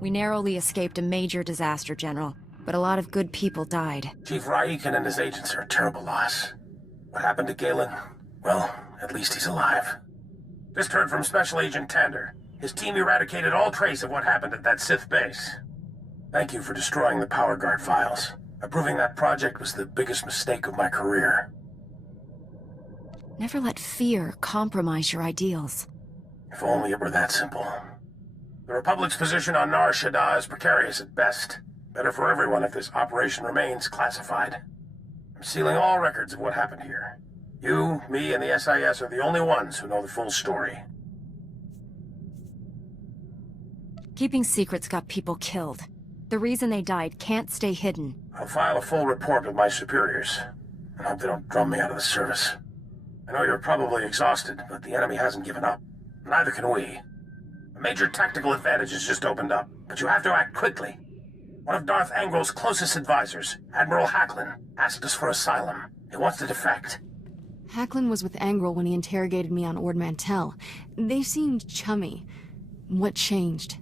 We narrowly escaped a major disaster, General, but a lot of good people died. Chief Raiken and his agents are a terrible loss. What happened to Galen? Well, at least he's alive. Just heard from Special Agent Tander. His team eradicated all trace of what happened at that Sith base. Thank you for destroying the Power Guard files. Approving that project was the biggest mistake of my career. Never let fear compromise your ideals. If only it were that simple. The Republic's position on Nar Shaddaa is precarious at best. Better for everyone if this operation remains classified. I'm sealing all records of what happened here. You, me, and the SIS are the only ones who know the full story. Keeping secrets got people killed. The reason they died can't stay hidden. I'll file a full report with my superiors, and hope they don't drum me out of the service. I know you're probably exhausted, but the enemy hasn't given up. Neither can we. A major tactical advantage has just opened up, but you have to act quickly. One of Darth Angrel's closest advisors, Admiral Hacklin, asked us for asylum. He wants to defect. Hacklin was with Angrel when he interrogated me on Ord Mantell. They seemed chummy. What changed?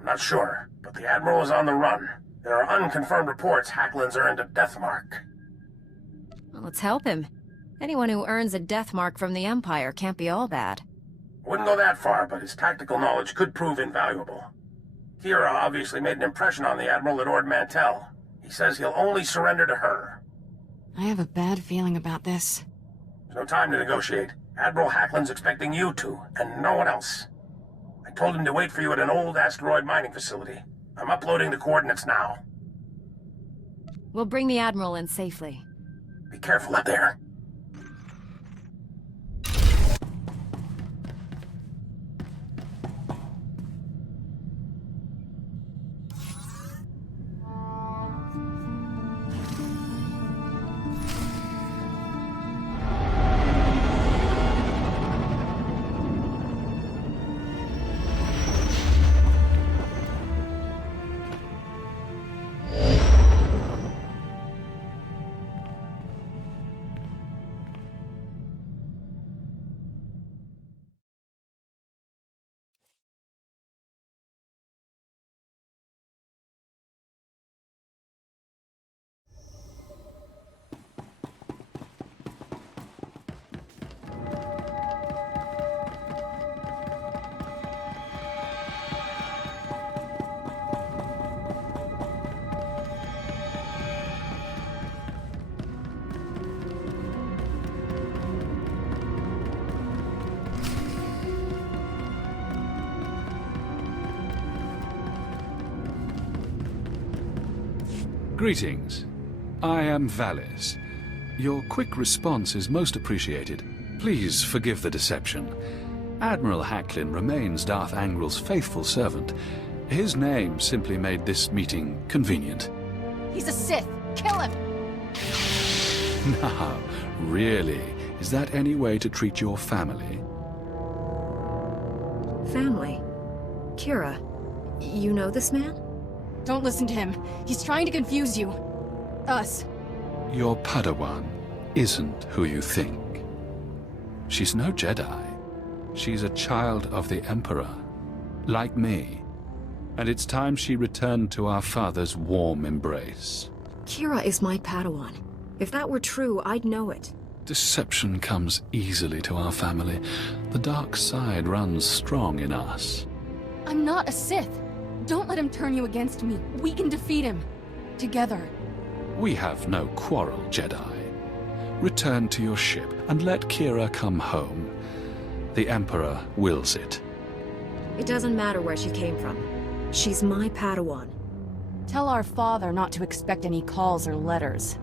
I'm not sure, but the Admiral is on the run. There are unconfirmed reports Hacklin's earned a death mark. Well, let's help him. Anyone who earns a death mark from the Empire can't be all bad. Wouldn't go that far, but his tactical knowledge could prove invaluable. Kira obviously made an impression on the Admiral at Ord Mantell. He says he'll only surrender to her. I have a bad feeling about this. There's no time to negotiate. Admiral Hacklin's expecting you two, and no one else. I told him to wait for you at an old asteroid mining facility. I'm uploading the coordinates now. We'll bring the Admiral in safely. Be careful up there. Greetings. I am Valis. Your quick response is most appreciated. Please forgive the deception. Admiral Hacklin remains Darth Angrel's faithful servant. His name simply made this meeting convenient. He's a Sith! Kill him! Now, really, is that any way to treat your family? Family? Kira, you know this man? Don't listen to him. He's trying to confuse you. Us. Your Padawan isn't who you think. She's no Jedi. She's a child of the Emperor, like me. And it's time she returned to our father's warm embrace. Kira is my Padawan. If that were true, I'd know it. Deception comes easily to our family. The dark side runs strong in us. I'm not a Sith. Don't let him turn you against me. We can defeat him. Together. We have no quarrel, Jedi. Return to your ship and let Kira come home. The Emperor wills it. It doesn't matter where she came from. She's my Padawan. Tell our father not to expect any calls or letters.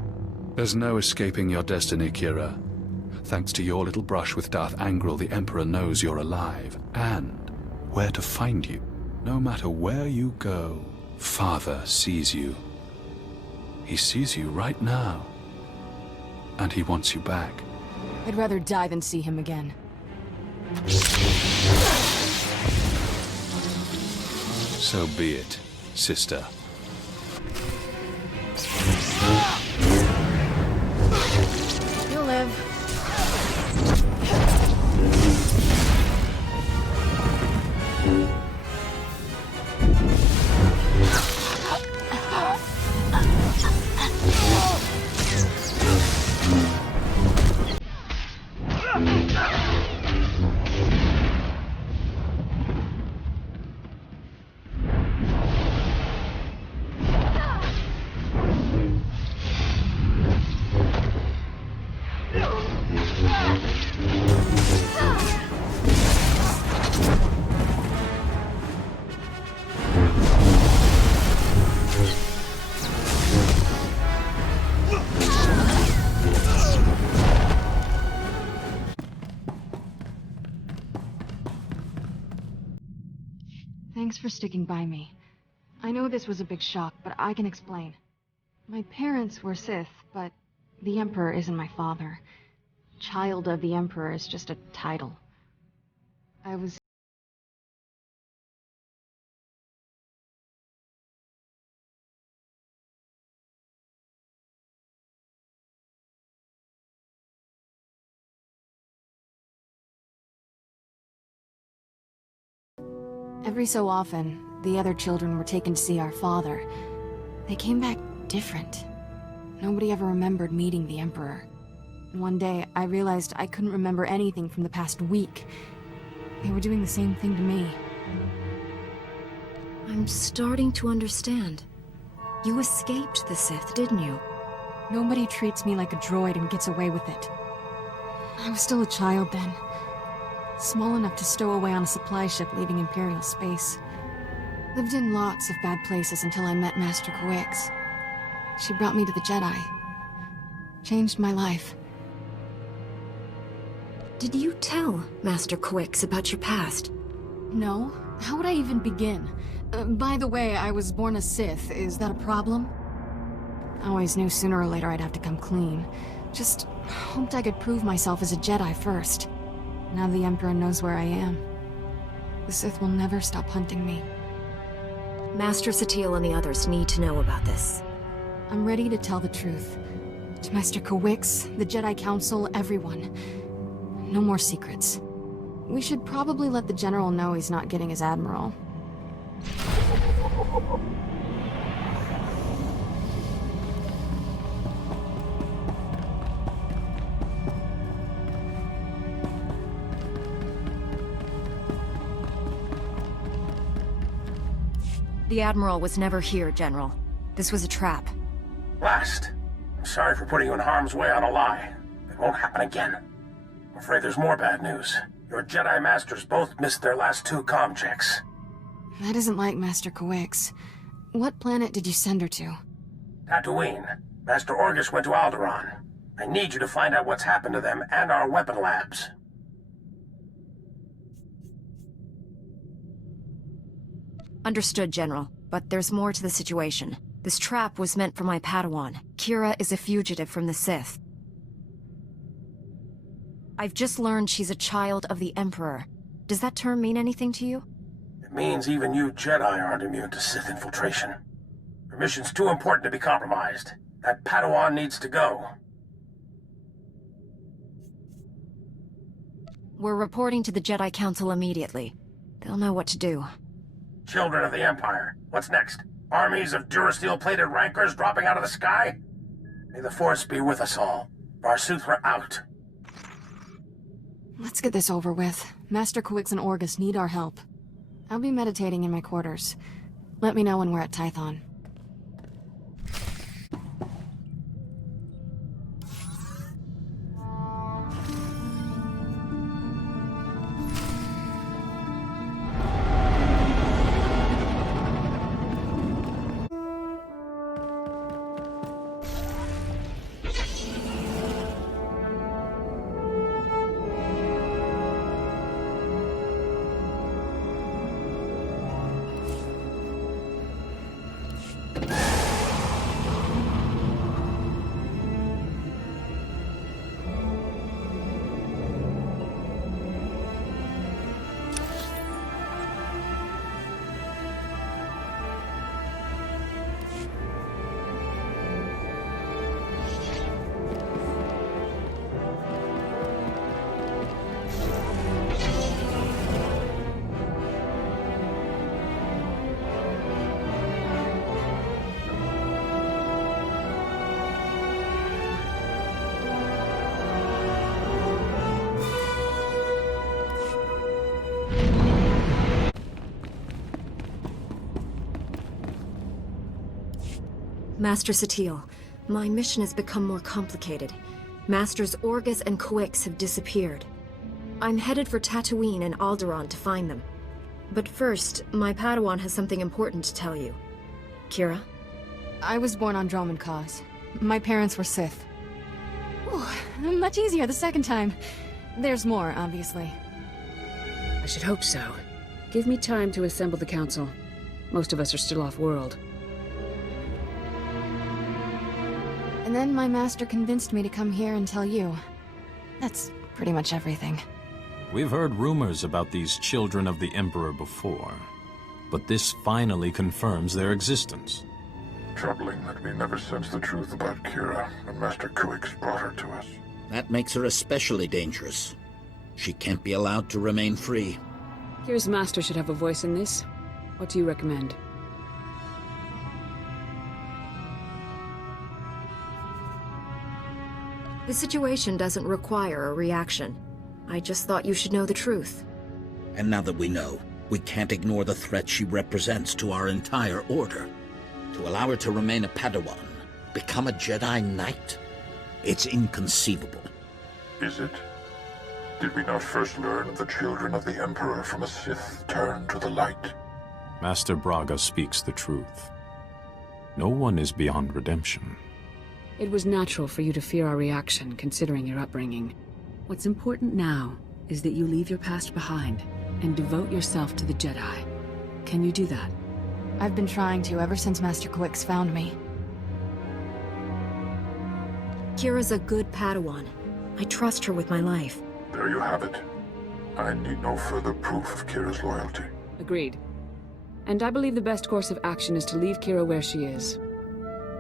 There's no escaping your destiny, Kira. Thanks to your little brush with Darth Angrel, the Emperor knows you're alive, and where to find you. No matter where you go, Father sees you. He sees you right now. And he wants you back. I'd rather die than see him again. So be it, sister. You'll live. for sticking by me. I know this was a big shock, but I can explain. My parents were Sith, but the Emperor isn't my father. Child of the Emperor is just a title. I was... Every so often, the other children were taken to see our father. They came back different. Nobody ever remembered meeting the Emperor. And one day, I realized I couldn't remember anything from the past week. They were doing the same thing to me. I'm starting to understand. You escaped the Sith, didn't you? Nobody treats me like a droid and gets away with it. I was still a child then. Small enough to stow away on a supply ship leaving Imperial space. Lived in lots of bad places until I met Master Coix. She brought me to the Jedi. Changed my life. Did you tell Master Coix about your past? No. How would I even begin? By the way, I was born a Sith. Is that a problem? I always knew sooner or later I'd have to come clean. Just hoped I could prove myself as a Jedi first. Now the Emperor knows where I am. The Sith will never stop hunting me. Master SWTOR and the others need to know about this. I'm ready to tell the truth. To Master Coix, the Jedi Council, everyone. No more secrets. We should probably let the General know he's not getting his Admiral. The Admiral was never here, General. This was a trap. Last. I'm sorry for putting you in harm's way on a lie. It won't happen again. I'm afraid there's more bad news. Your Jedi Masters both missed their last 2 comm checks. That isn't like Master Coix. What planet did you send her to? Tatooine. Master Orgus went to Alderaan. I need you to find out what's happened to them and our weapon labs. Understood, General. But there's more to the situation. This trap was meant for my Padawan. Kira is a fugitive from the Sith. I've just learned she's a child of the Emperor. Does that term mean anything to you? It means even you Jedi aren't immune to Sith infiltration. Your mission's too important to be compromised. That Padawan needs to go. We're reporting to the Jedi Council immediately. They'll know what to do. Children of the Empire. What's next? Armies of Durasteel-plated rankers dropping out of the sky? May the Force be with us all. Barsuthra out. Let's get this over with. Master Coix and Orgus need our help. I'll be meditating in my quarters. Let me know when we're at Tython. Master SWTOR, my mission has become more complicated. Masters Orgus and Coix have disappeared. I'm headed for Tatooine and Alderaan to find them. But first, my Padawan has something important to tell you. Kira? I was born on Dromund Kaas. My parents were Sith. Ooh, much easier the second time. There's more, obviously. I should hope so. Give me time to assemble the council. Most of us are still off-world. And then my master convinced me to come here and tell you. That's pretty much everything. We've heard rumors about these children of the Emperor before, but this finally confirms their existence. Troubling that we never sensed the truth about Kira when Master Kuix brought her to us. That makes her especially dangerous. She can't be allowed to remain free. Kira's master should have a voice in this. What do you recommend? The situation doesn't require a reaction. I just thought you should know the truth. And now that we know, we can't ignore the threat she represents to our entire order. To allow her to remain a Padawan, become a Jedi Knight, it's inconceivable. Is it? Did we not first learn of the children of the Emperor from a Sith turned to the light? Master Braga speaks the truth. No one is beyond redemption. It was natural for you to fear our reaction, considering your upbringing. What's important now is that you leave your past behind and devote yourself to the Jedi. Can you do that? I've been trying to ever since Master Kuix found me. Kira's a good Padawan. I trust her with my life. There you have it. I need no further proof of Kira's loyalty. Agreed. And I believe the best course of action is to leave Kira where she is.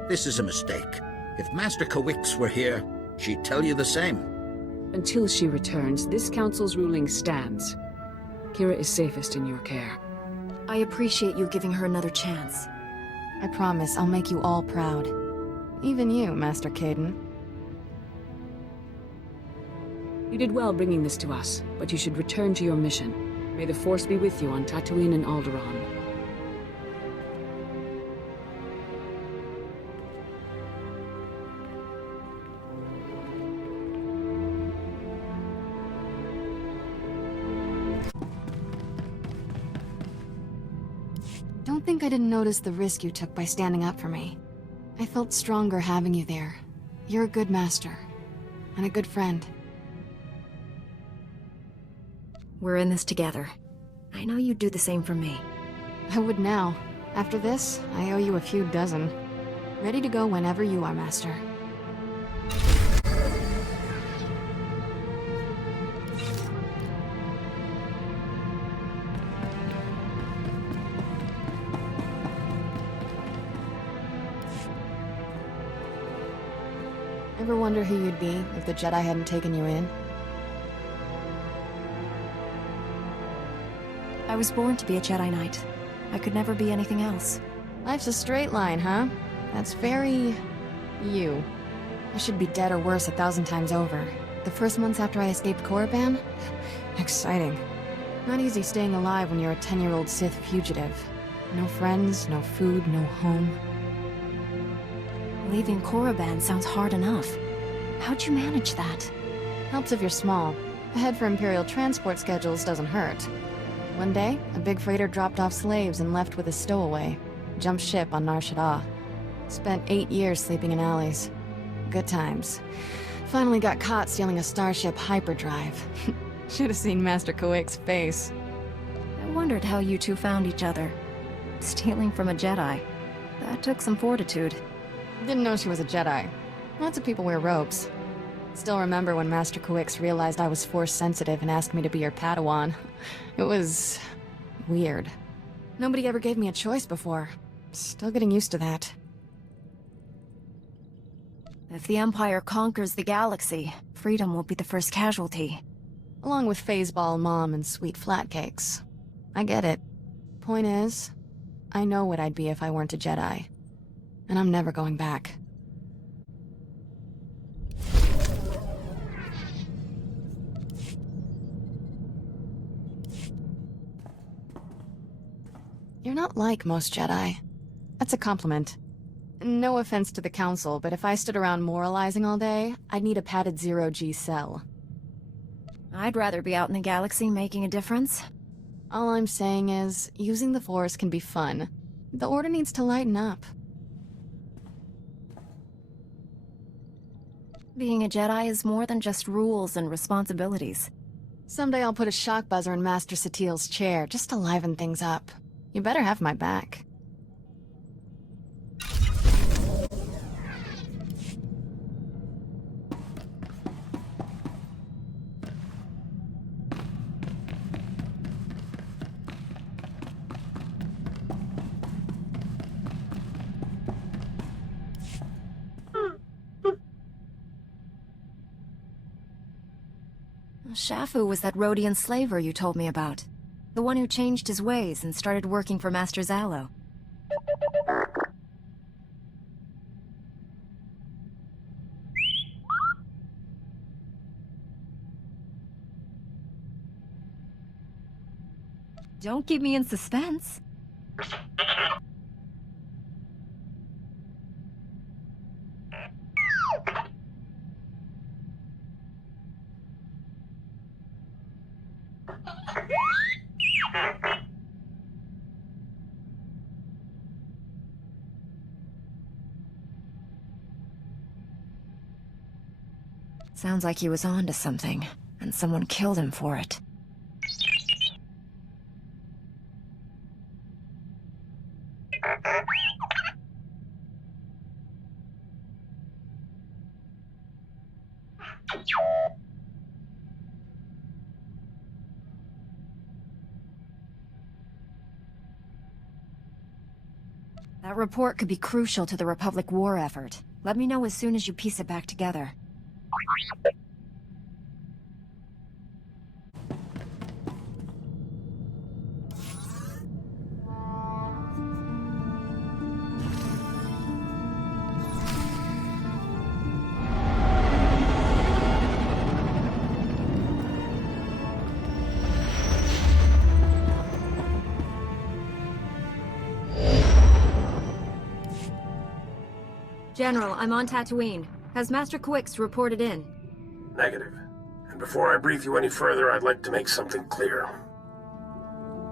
This is a mistake. If Master Kuix were here, she'd tell you the same. Until she returns, this council's ruling stands. Kira is safest in your care. I appreciate you giving her another chance. I promise I'll make you all proud. Even you, Master Caden. You did well bringing this to us, but you should return to your mission. May the Force be with you on Tatooine and Alderaan. Don't think I didn't notice the risk you took by standing up for me. I felt stronger having you there. You're a good master. And a good friend. We're in this together. I know you'd do the same for me. I would now. After this, I owe you a few dozen. Ready to go whenever you are, Master. Ever wonder who you'd be if the Jedi hadn't taken you in? I was born to be a Jedi Knight. I could never be anything else. Life's a straight line, huh? That's very... you. I should be dead or worse 1,000 times over. The first months after I escaped Korriban? Exciting. Not easy staying alive when you're a 10-year-old Sith fugitive. No friends, no food, no home. Leaving Korriban sounds hard enough. How'd you manage that? Helps if you're small. A head for Imperial transport schedules doesn't hurt. One day, a big freighter dropped off slaves and left with a stowaway. Jumped ship on Nar Shaddaa. Spent 8 years sleeping in alleys. Good times. Finally got caught stealing a starship hyperdrive. Should have seen Master Kuix's face. I wondered how you two found each other. Stealing from a Jedi. That took some fortitude. Didn't know she was a Jedi. Lots of people wear robes. Still remember when Master Kuix realized I was Force-sensitive and asked me to be your Padawan. It was... weird. Nobody ever gave me a choice before. Still getting used to that. If the Empire conquers the galaxy, freedom will be the first casualty. Along with Phaseball, Mom, and sweet flatcakes. I get it. Point is, I know what I'd be if I weren't a Jedi. And I'm never going back. You're not like most Jedi. That's a compliment. No offense to the Council, but if I stood around moralizing all day, I'd need a padded zero-G cell. I'd rather be out in the galaxy making a difference. All I'm saying is, using the Force can be fun. The Order needs to lighten up. Being a Jedi is more than just rules and responsibilities. Someday I'll put a shock buzzer in Master SWTOR's chair, just to liven things up. You better have my back. Shafu was that Rhodian slaver you told me about. The one who changed his ways and started working for Master Zalo. Don't keep me in suspense. Sounds like he was onto something, and someone killed him for it. That report could be crucial to the Republic war effort. Let me know as soon as you piece it back together. General, I'm on Tatooine. Has Master Quix reported in? Negative. And before I brief you any further, I'd like to make something clear.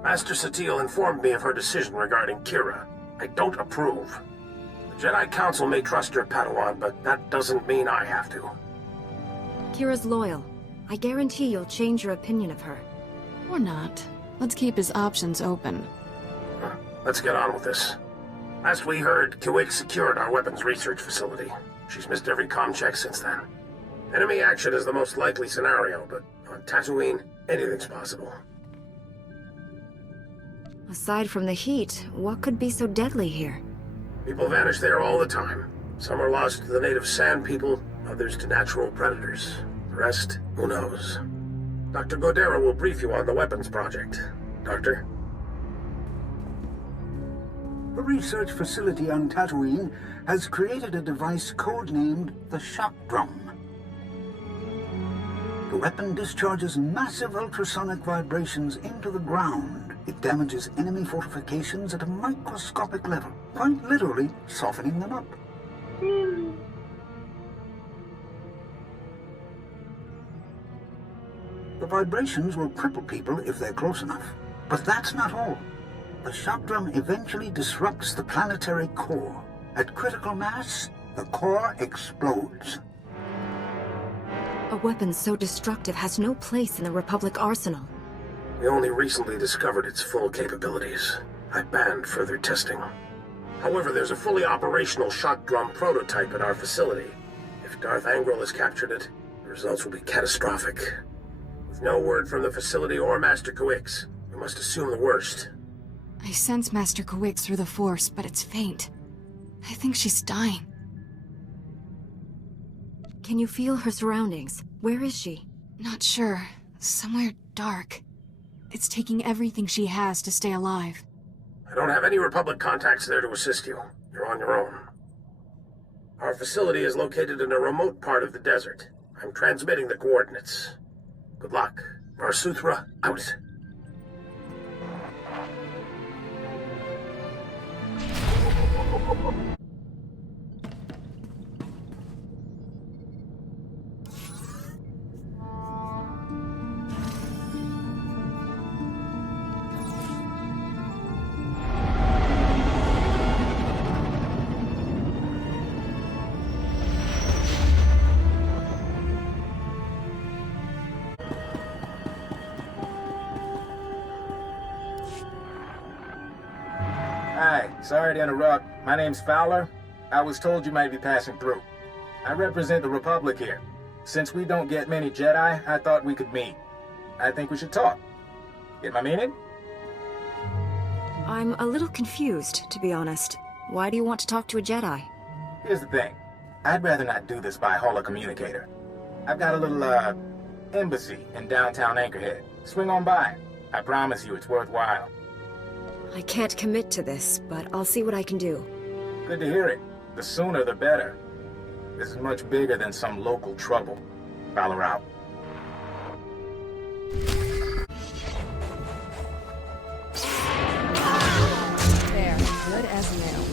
Master SWTOR informed me of her decision regarding Kira. I don't approve. The Jedi Council may trust your Padawan, but that doesn't mean I have to. Kira's loyal. I guarantee you'll change your opinion of her. Or not. Let's keep his options open. Let's get on with this. Last we heard, Quix secured our weapons research facility. She's missed every comm check since then. Enemy action is the most likely scenario, but on Tatooine, anything's possible. Aside from the heat, what could be so deadly here? People vanish there all the time. Some are lost to the native sand people, others to natural predators. The rest, who knows? Dr. Godera will brief you on the weapons project. Doctor? The research facility on Tatooine has created a device codenamed the Shock Drum. The weapon discharges massive ultrasonic vibrations into the ground. It damages enemy fortifications at a microscopic level, quite literally softening them up. The vibrations will cripple people if they're close enough. But that's not all. The shock drum eventually disrupts the planetary core. At critical mass, the core explodes. A weapon so destructive has no place in the Republic arsenal. We only recently discovered its full capabilities. I banned further testing. However, there's a fully operational shock drum prototype at our facility. If Darth Angral has captured it, the results will be catastrophic. With no word from the facility or Master Quix, we must assume the worst. I sense Master Quix through the Force, but it's faint. I think she's dying. Can you feel her surroundings? Where is she? Not sure. Somewhere dark. It's taking everything she has to stay alive. I don't have any Republic contacts there to assist you. You're on your own. Our facility is located in a remote part of the desert. I'm transmitting the coordinates. Good luck. SWTOR, out. Sorry to interrupt. My name's Fowler. I was told you might be passing through. I represent the Republic here. Since we don't get many Jedi, I thought we could meet. I think we should talk. Get my meaning? I'm a little confused, to be honest. Why do you want to talk to a Jedi? Here's the thing. I'd rather not do this by holocommunicator. I've got a little, embassy in downtown Anchorhead. Swing on by. I promise you it's worthwhile. I can't commit to this, but I'll see what I can do. Good to hear it. The sooner the better. This is much bigger than some local trouble. Fowler out. There, good as new.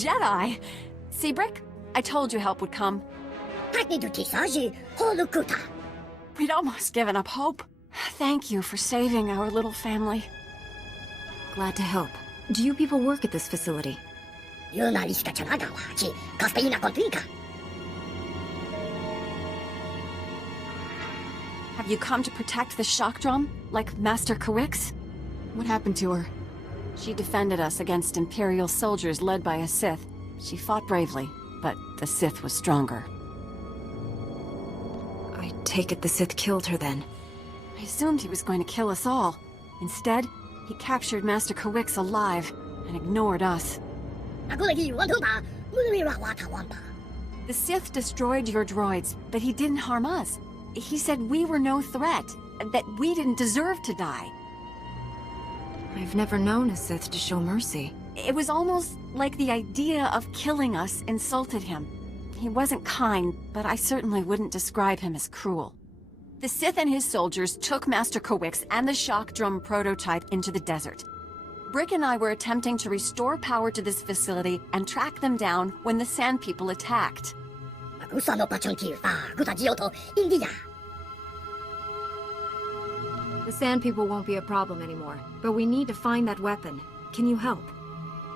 Jedi! Seabrick, I told you help would come. We'd almost given up hope. Thank you for saving our little family. Glad to help. Do you people work at this facility? Have you come to protect the shock drum, like Master Kawix? What happened to her? She defended us against Imperial soldiers led by a Sith. She fought bravely, but the Sith was stronger. I take it the Sith killed her then. I assumed he was going to kill us all. Instead, he captured Master Kawix alive and ignored us. The Sith destroyed your droids, but he didn't harm us. He said we were no threat, that we didn't deserve to die. I've never known a Sith to show mercy. It was almost like the idea of killing us insulted him. He wasn't kind, but I certainly wouldn't describe him as cruel. The Sith and his soldiers took Master Kawix and the shock drum prototype into the desert. Brick and I were attempting to restore power to this facility and track them down when the Sand People attacked. The Sand People won't be a problem anymore, but we need to find that weapon. Can you help?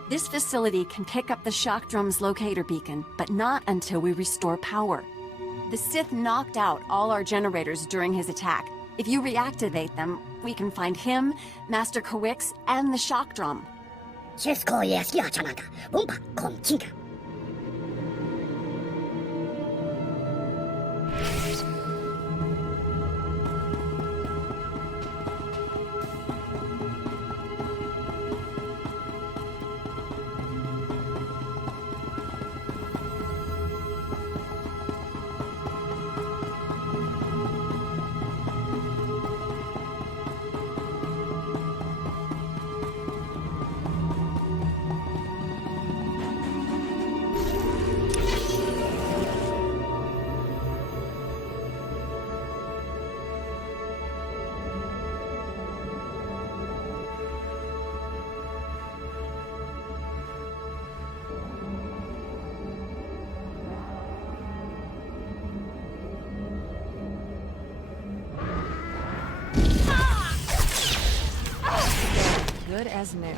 This facility can pick up the shock drum's locator beacon, but not until we restore power. The Sith knocked out all our generators during his attack. If you reactivate them, we can find him, Master Kawix, and the shock drum. Good as new.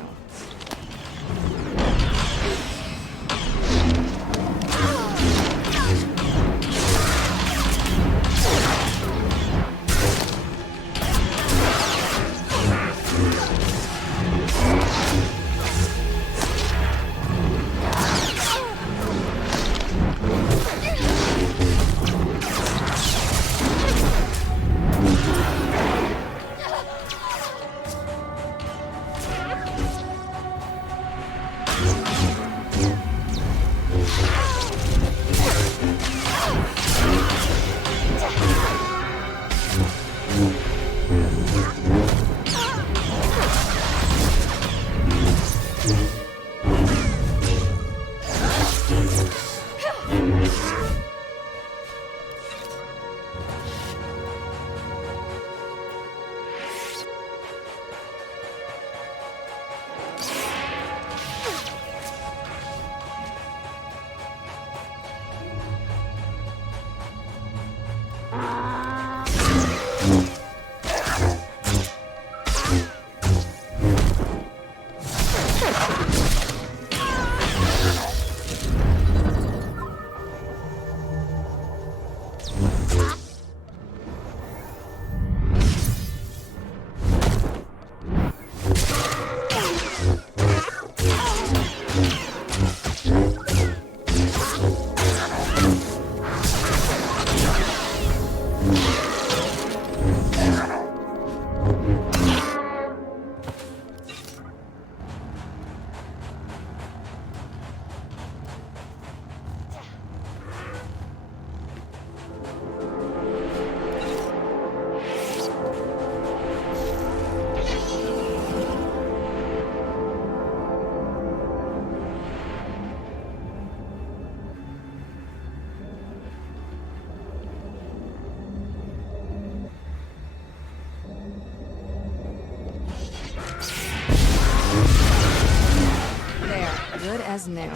Good as new.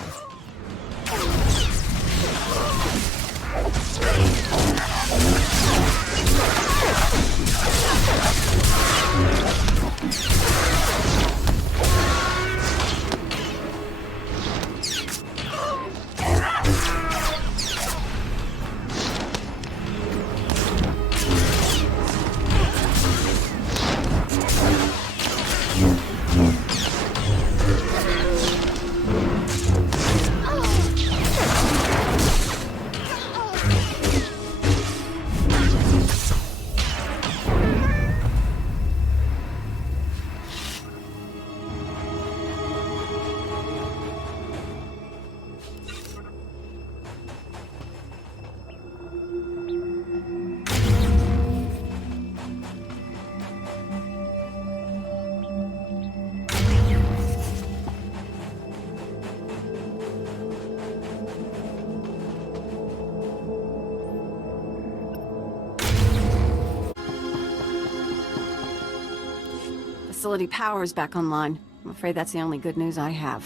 Facility power's back online. I'm afraid that's the only good news I have.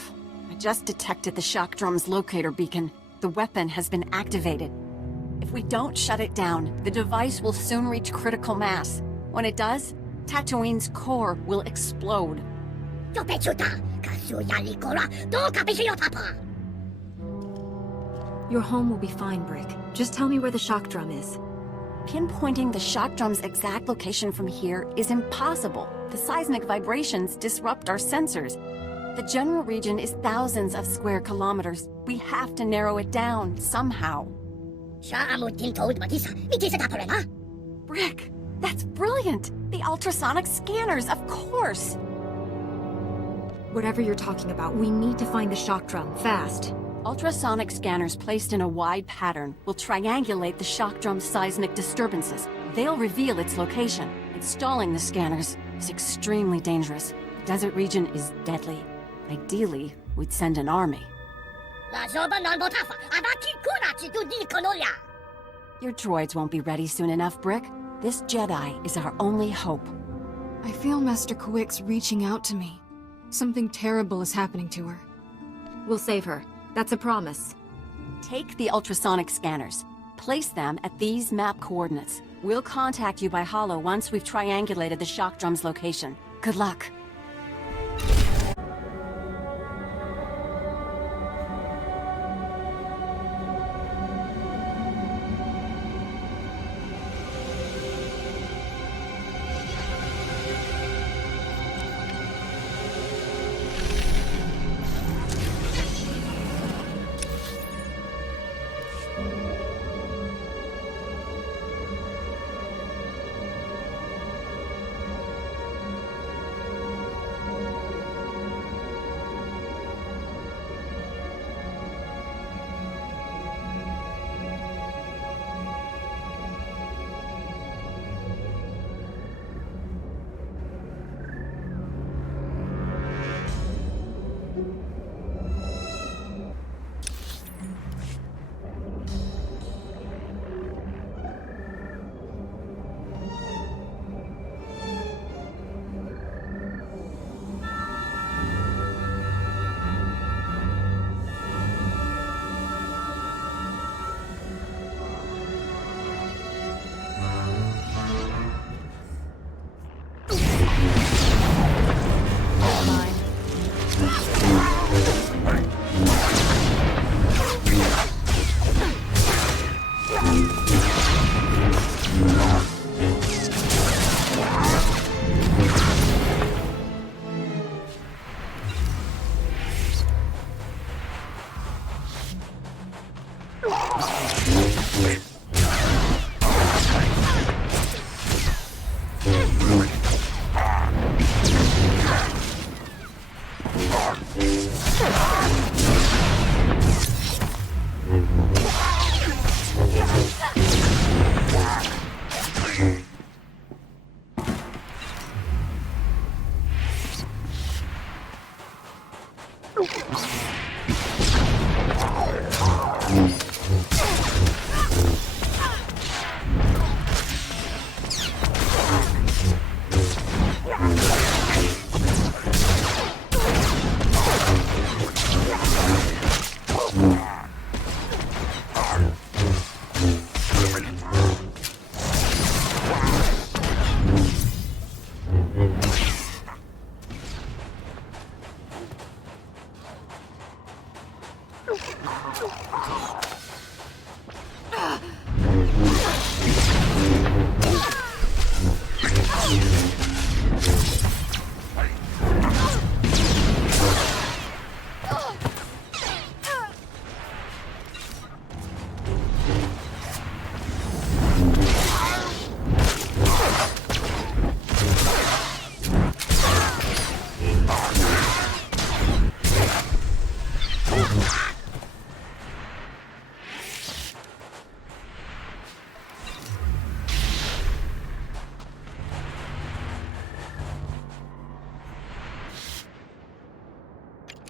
I just detected the shock drum's locator beacon. The weapon has been activated. If we don't shut it down, the device will soon reach critical mass. When it does, Tatooine's core will explode. Your home will be fine, Brick. Just tell me where the shock drum is. Pinpointing the shock drum's exact location from here is impossible. The seismic vibrations disrupt our sensors. The general region is thousands of square kilometers. We have to narrow it down, somehow. Brick, that's brilliant! The ultrasonic scanners, of course! Whatever you're talking about, we need to find the shock drum, fast. Ultrasonic scanners placed in a wide pattern will triangulate the shock drum's seismic disturbances. They'll reveal its location. Installing the scanners is extremely dangerous. The desert region is deadly. Ideally, we'd send an army. Your droids won't be ready soon enough, Brick. This Jedi is our only hope. I feel Master Quick's reaching out to me. Something terrible is happening to her. We'll save her. That's a promise. Take the ultrasonic scanners. Place them at these map coordinates. We'll contact you by holo once we've triangulated the shock drum's location. Good luck.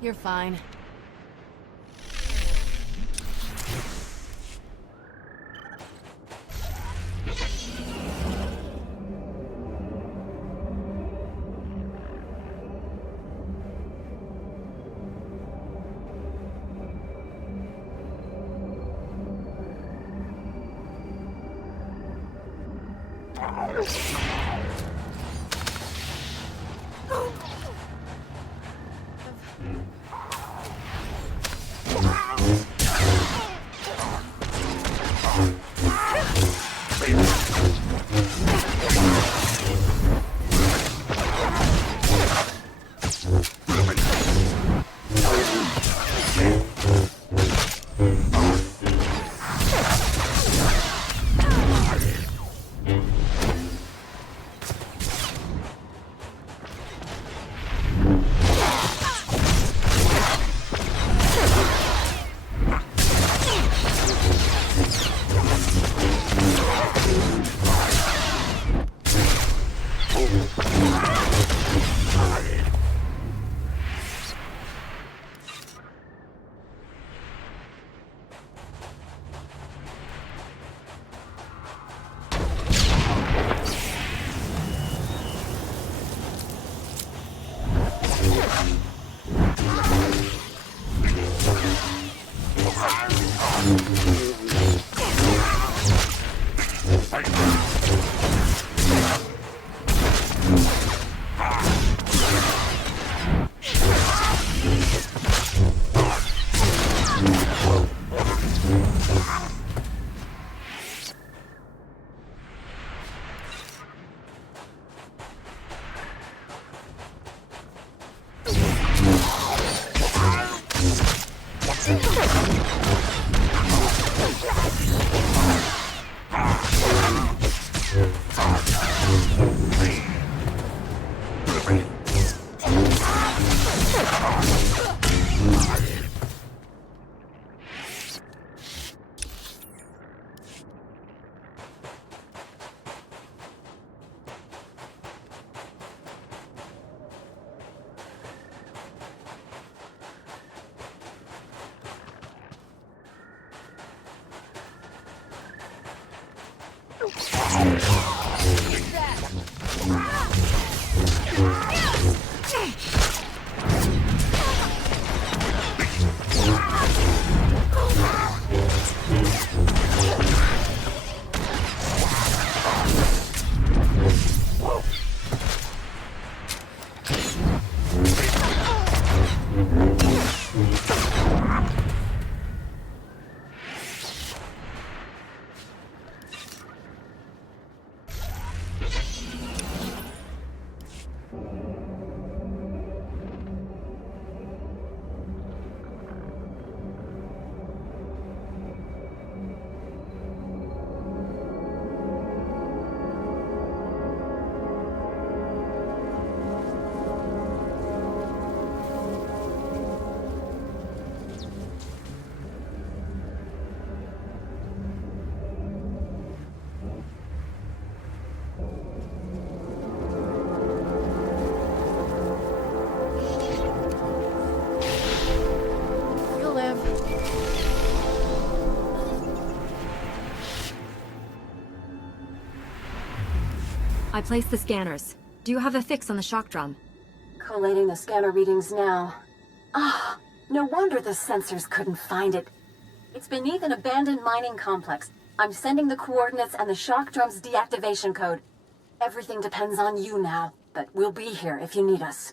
You're fine. I placed the scanners. Do you have a fix on the shock drum? Collating the scanner readings now. Ah, no wonder the sensors couldn't find it. It's beneath an abandoned mining complex. I'm sending the coordinates and the shock drum's deactivation code. Everything depends on you now, but we'll be here if you need us.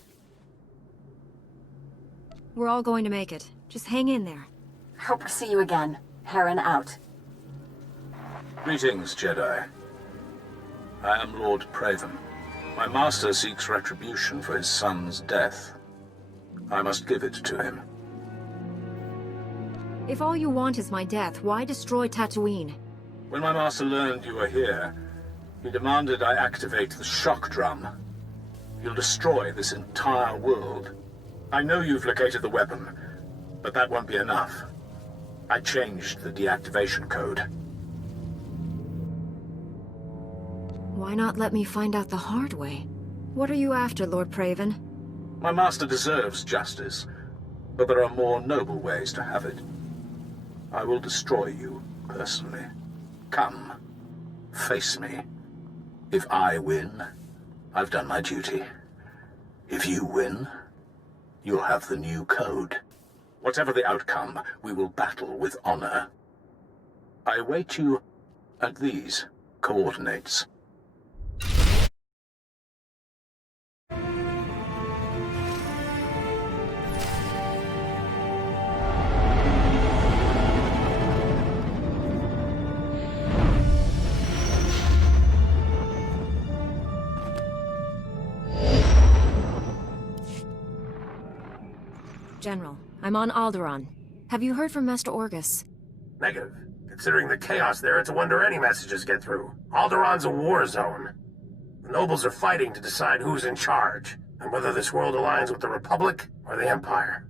We're all going to make it. Just hang in there. Hope to see you again. Heron out. Greetings, Jedi. I am Lord Praven. My master seeks retribution for his son's death. I must give it to him. If all you want is my death, why destroy Tatooine? When my master learned you were here, he demanded I activate the shock drum. You'll destroy this entire world. I know you've located the weapon, but that won't be enough. I changed the deactivation code. Why not let me find out the hard way? What are you after, Lord Praven? My master deserves justice, but there are more noble ways to have it. I will destroy you, personally. Come, face me. If I win, I've done my duty. If you win, you'll have the new code. Whatever the outcome, we will battle with honor. I await you at these coordinates. General, I'm on Alderaan. Have you heard from Master Orgus? Negative. Considering the chaos there, it's a wonder any messages get through. Alderaan's a war zone. The nobles are fighting to decide who's in charge, and whether this world aligns with the Republic or the Empire.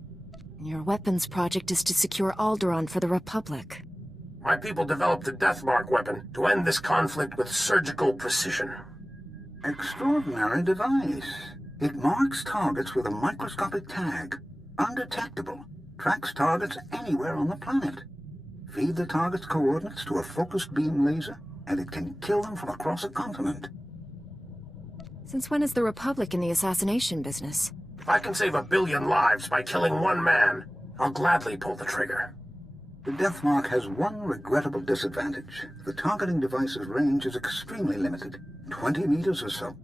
Your weapons project is to secure Alderaan for the Republic. My people developed a Deathmark weapon to end this conflict with surgical precision. Extraordinary device. It marks targets with a microscopic tag. Undetectable. Tracks targets anywhere on the planet. Feed the target's coordinates to a focused beam laser, and it can kill them from across a continent. Since when is the Republic in the assassination business? If I can save 1 billion lives by killing one man, I'll gladly pull the trigger. The Deathmark has one regrettable disadvantage. The targeting device's range is extremely limited, 20 meters or so.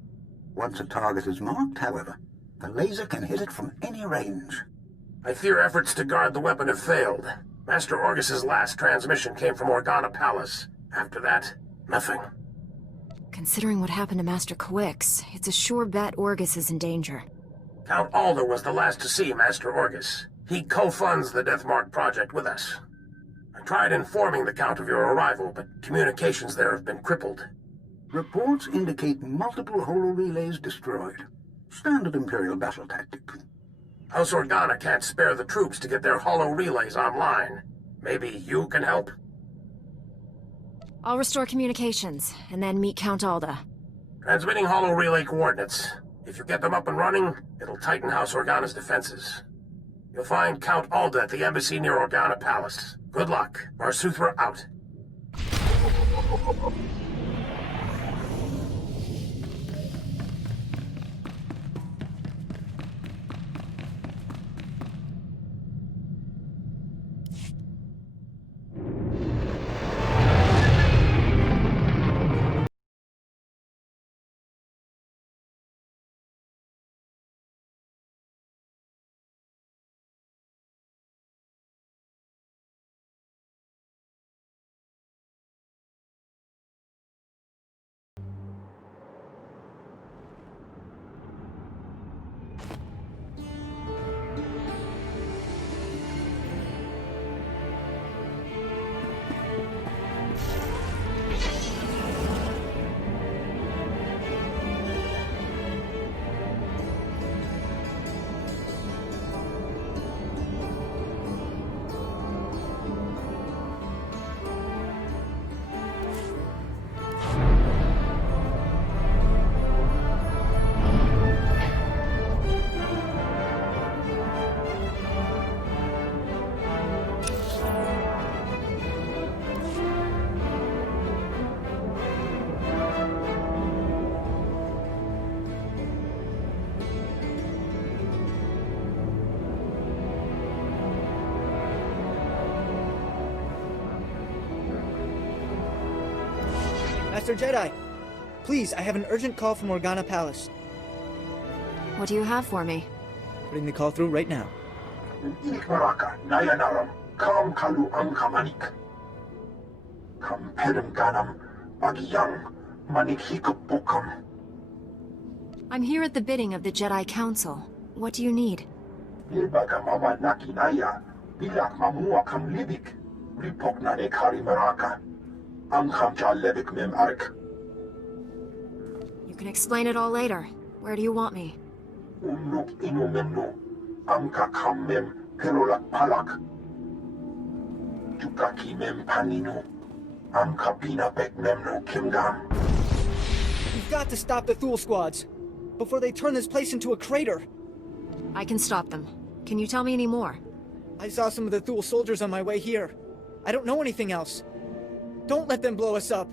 Once a target is marked, however, the laser can hit it from any range. I fear efforts to guard the weapon have failed. Master Orgus's last transmission came from Organa Palace. After that, nothing. Considering what happened to Master Coix, it's a sure bet Orgus is in danger. Count Alda was the last to see Master Orgus. He co-funds the Deathmark project with us. I tried informing the Count of your arrival, but communications there have been crippled. Reports indicate multiple holo-relays destroyed. Standard Imperial battle tactic. House Organa can't spare the troops to get their holo-relays online. Maybe you can help? I'll restore communications, and then meet Count Alda. Transmitting holo-relay coordinates. If you get them up and running, it'll tighten House Organa's defenses. You'll find Count Alda at the embassy near Organa Palace. Good luck. Marsuthra out. Master Jedi, please, I have an urgent call from Organa Palace. What do you have for me? Putting the call through right now. Kam kalu angka manik. Kam pedem ganam bagiyang manik hikapokam. I'm here at the bidding of the Jedi Council. What do you need? Ilbaga mama nakinaya. Bilak mamua kam libik. Ripokna ne kari maraka. Angkam jalebik mem ark. You can explain it all later. Where do you want me? Unuk inu memnu. Amka kam mem perolak palak. Jukaki mem paninu. Amka bina bek memnu kimgam. You've got to stop the Thule squads before they turn this place into a crater. I can stop them. Can you tell me any more? I saw some of the Thule soldiers on my way here. I don't know anything else. Don't let them blow us up.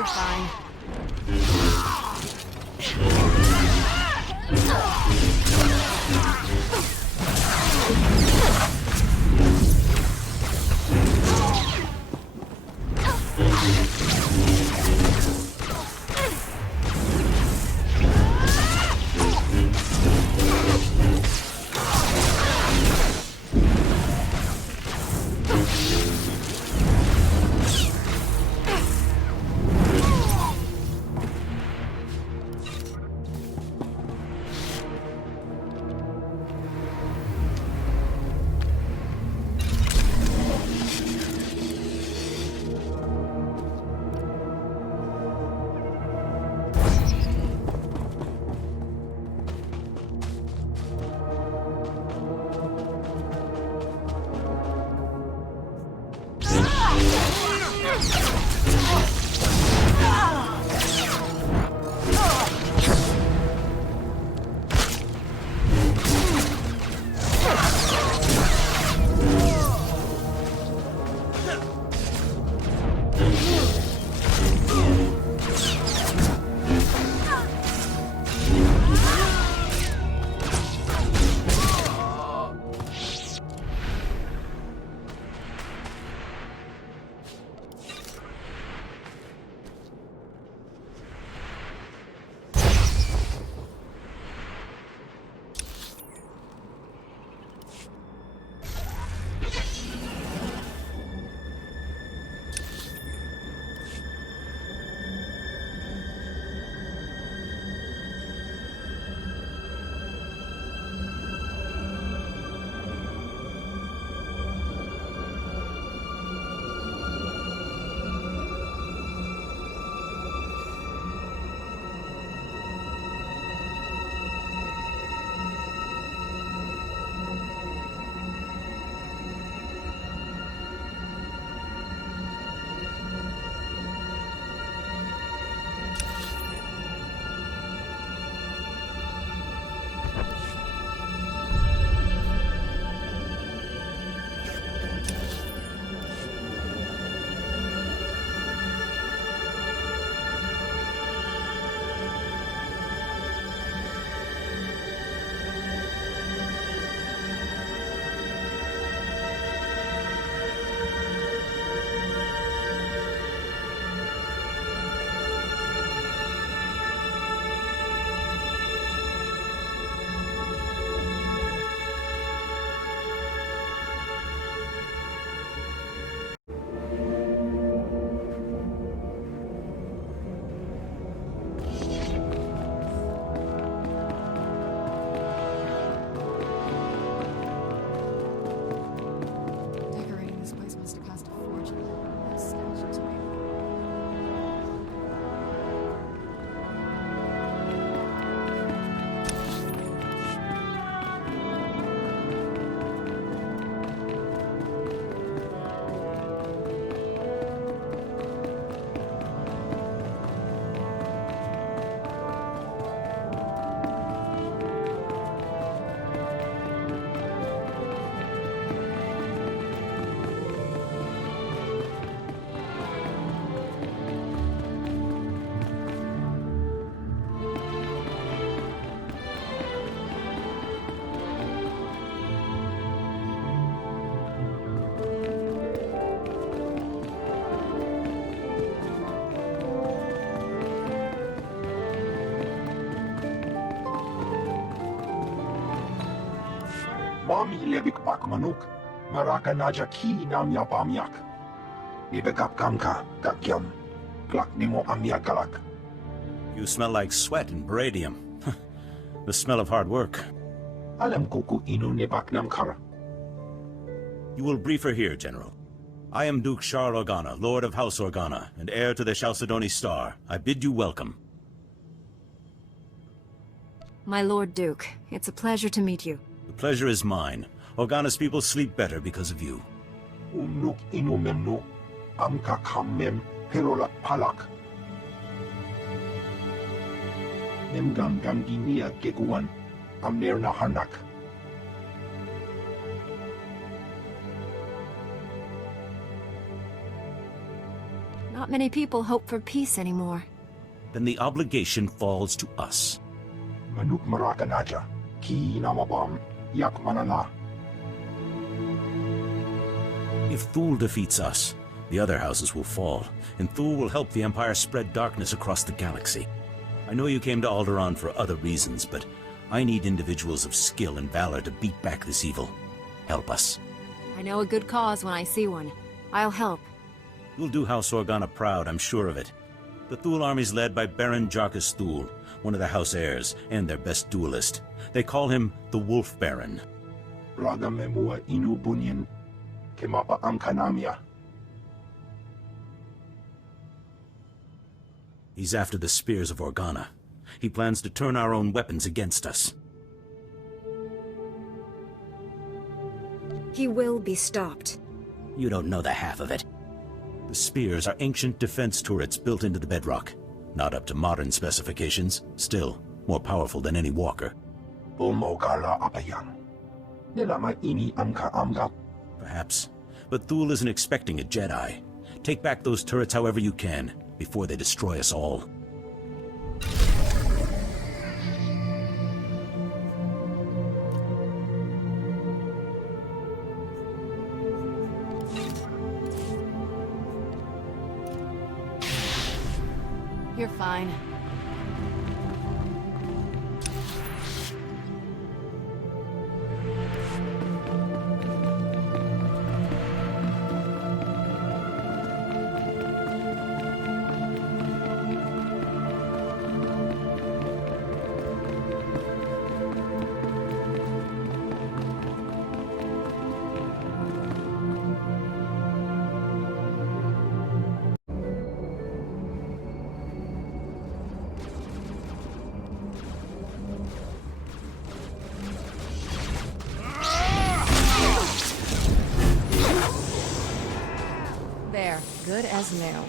You're fine. Mami lebik pak manuk. Maraka naja ki nam ya pamyak. Nibekap kamka, kakyam. Glak nimo amyakalak. You smell like sweat and beradium. The smell of hard work. Alam kuku inu nibak nam kara. You will brief her here, General. I am Duke Charles Organa, Lord of House Organa, and heir to the Chalcedony Star. I bid you welcome. My Lord Duke, it's a pleasure to meet you. The pleasure is mine. Organa's people sleep better because of you. Unuk inu memnu. Amka kammem perolak palak. Nemgam gamginia geguan. Amner na hanak. Not many people hope for peace anymore. Then the obligation falls to us. Manuk marakanaja. Ki namabam. Yak manana. If Thule defeats us, the other houses will fall, and Thule will help the Empire spread darkness across the galaxy. I know you came to Alderaan for other reasons, but I need individuals of skill and valor to beat back this evil. Help us. I know a good cause when I see one. I'll help. You'll do House Organa proud, I'm sure of it. The Thule army's led by Baron Jarkus Thule, one of the House heirs, and their best duelist. They call him the Wolf Baron. Raga memua inu bunyan. Kemapa amkanamia. He's after the spears of Organa. He plans to turn our own weapons against us. He will be stopped. You don't know the half of it. The spears are ancient defense turrets built into the bedrock. Not up to modern specifications, still more powerful than any walker. Bulmogala apayang. Nilama ini amka amga. Perhaps. But Thule isn't expecting a Jedi. Take back those turrets however you can, before they destroy us all. You're fine. There, good as new.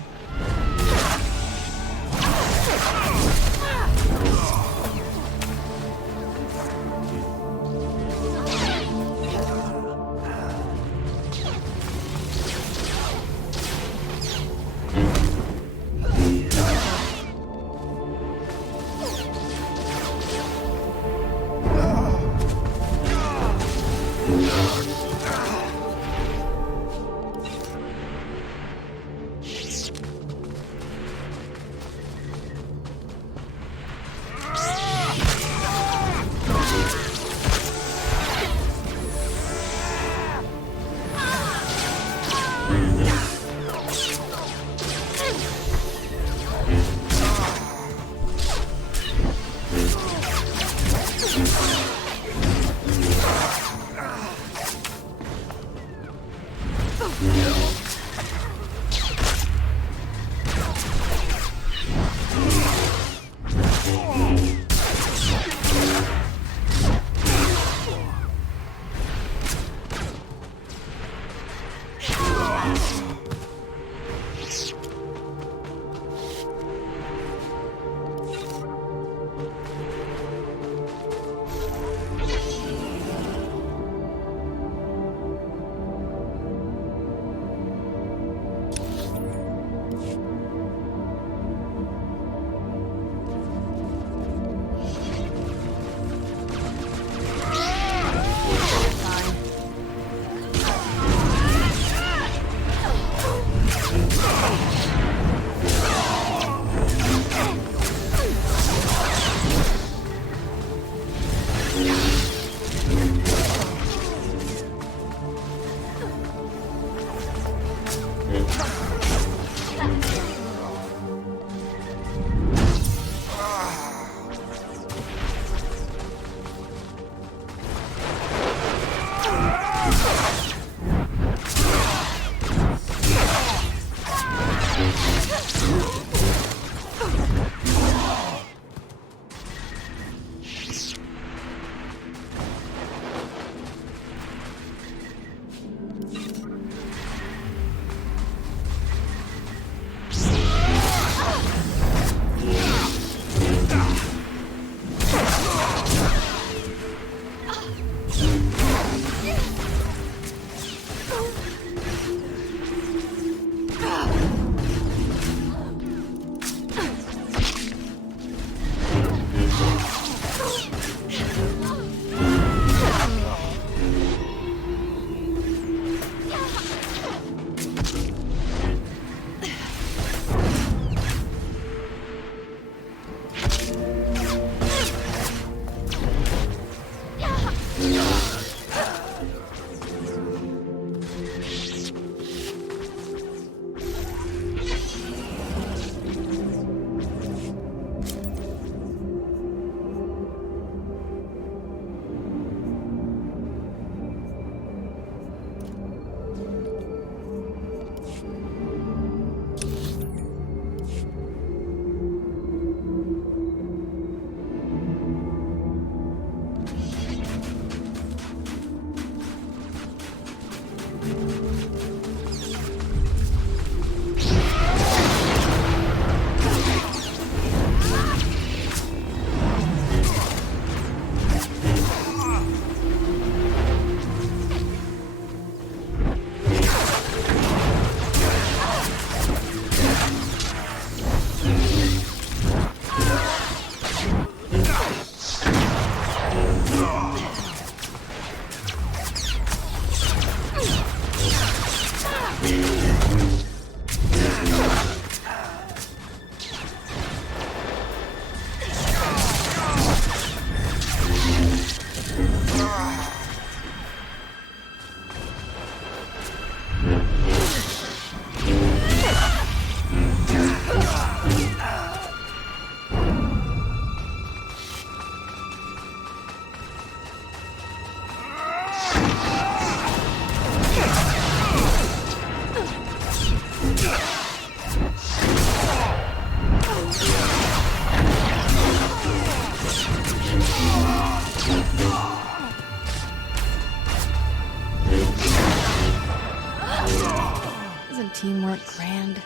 Isn't teamwork grand?